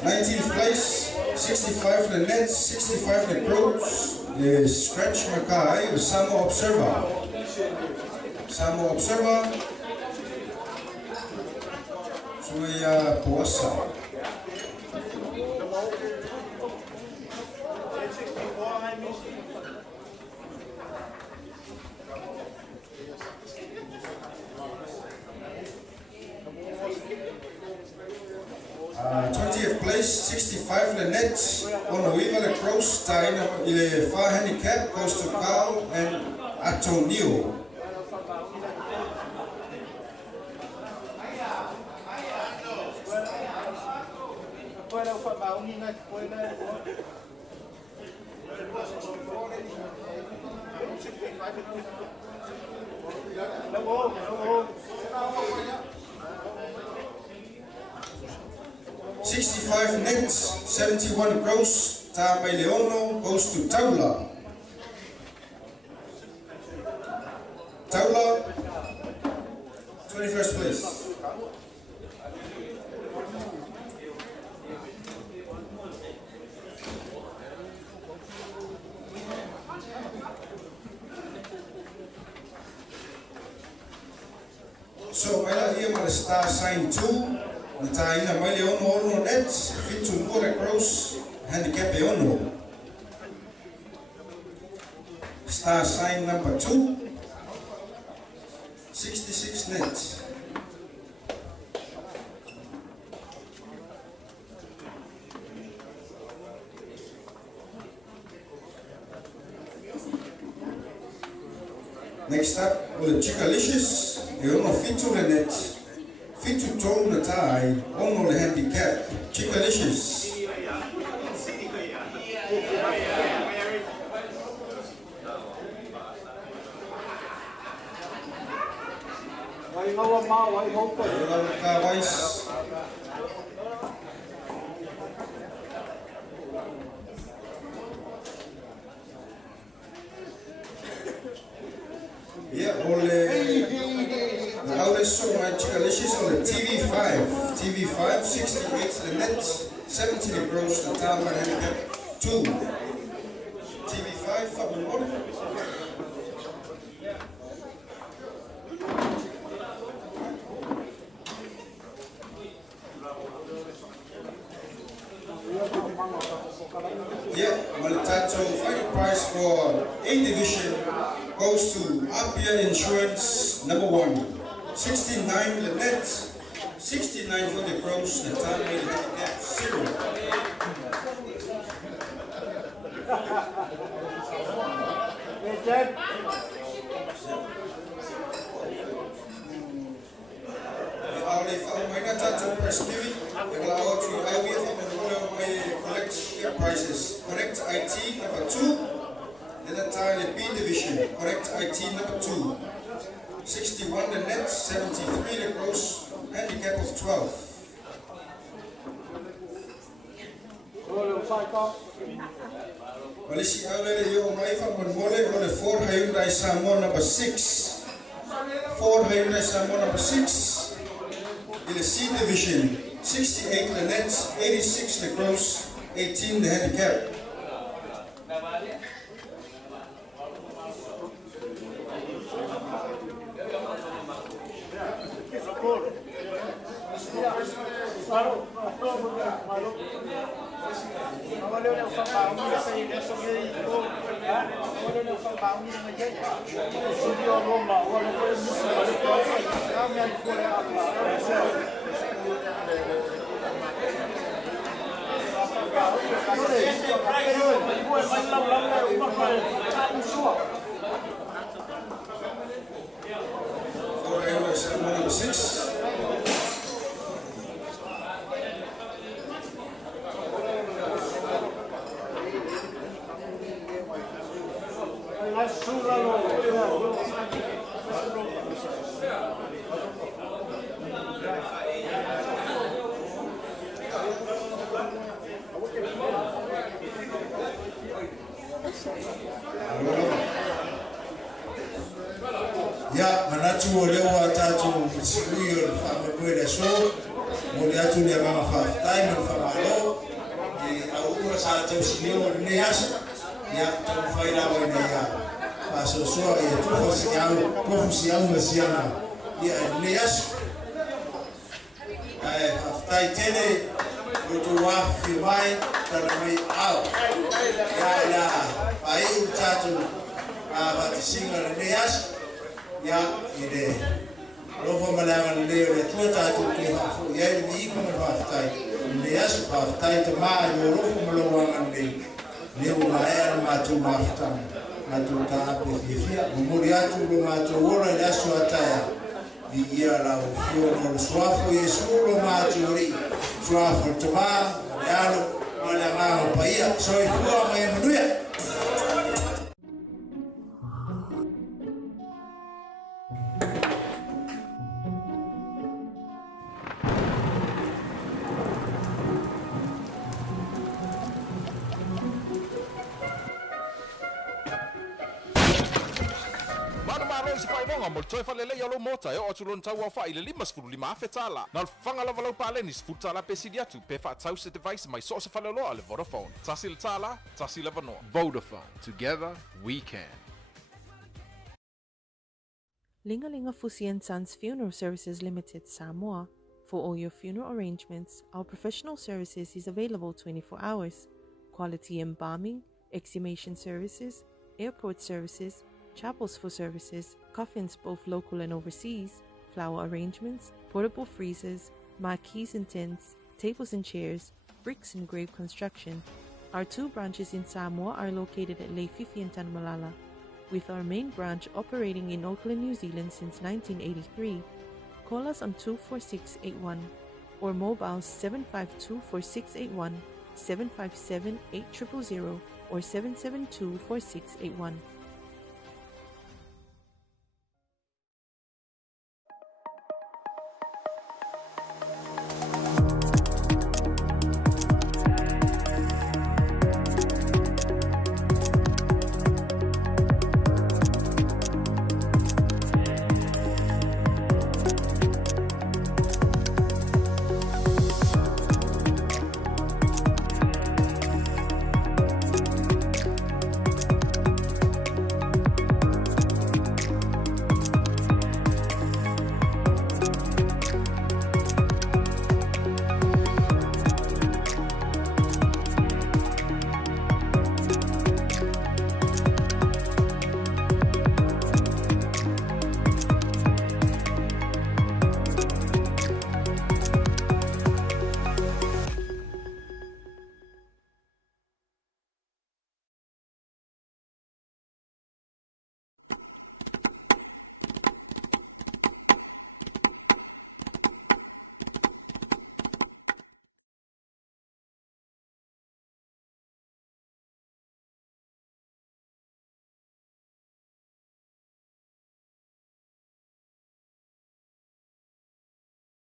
'19th place, 65 the net, 65 the gross. The scratch Makai, the Samo Observer. Samo Observer. Suya Puasa. '20th place, 65 the net, on the Weaver the Cross, the far handicap goes to Carl and Antonio. 65 net, 71 gross. Tame Leono goes to Taula. Taula, 21st place. So, Mela here with a star sign 2. Nataina Mele Ono net, fit to Mura Gross, handicap Ono. Star sign number 2, 66 net. Next up, with the Chickalicious, Ono fit to the net. Fit to tone the tie, Ono the handicap, Chickalicious. Yeah, the loudest song by Chickalicious on the TV5. TV5, 68 to the net, 17 the gross, the town by handicap 2. TV5, Fabian Morgan. Yeah, Malitato final prize for A division goes to Apia Insurance number 1. 69 the net, 69 for the gross, the time made handicap 0. Already found my Natato press TV. They will allow to IWF and collect prices. Correct IT number 2. Then the tile B division. Correct IT number 2. 61 the net, 73 the gross, handicap of 12. Malisi already yo maifa monmole on the 4 Hyundai Samoa number 6. 4 Hyundai Samoa number 6. In the C division, 68 the net, 86 the gross, 18 the handicap. Number 6. Ya manatu olewa tatu siluyo famwe so moli atu ni mama fa time famalo di aura sa tau siluyo ni yas ya tau faida wa ni ya paso so ya tu fosiau ko fosiau mesiana ya ni yas aftai tene tu wa firmai tanami au ya ai tatu batisinga ni yas ya ide rovo malangan leo le tuata tu ke hafu ya ni ko maftai le yas maftai te ma yo rovo malawangan le ma era ma tu maftan na tu ta pe fia muri atu lo ma tu ora ya suataya di ia la fio no suafo Yesu lo matori suafo tama yalo ala ngao paia soi fua mai manuia. Si fai longa mo toi fa lele yalo mota yo atulon tau wa fa ile 55 afetala na fanga la valau pale ni sfuta la pesidi atu pe fa tau se device mai so se fale lo ale Vodafone tasil tala tasil vano Vodafone together we can. Lingalinga Fusi and Sons Funeral Services Limited, Samoa. For all your funeral arrangements, our professional services is available 24 hours. Quality embalming, exhumation services, airport services, chapels for services, coffins both local and overseas, flower arrangements, portable freezers, marquees and tents, tables and chairs, bricks and grave construction. Our 2 branches in Samoa are located at Leififi and Tanmalala, with our main branch operating in Auckland, New Zealand since 1983. Call us on 24681 or mobile 752-4681, 757-8000 or 772-4681.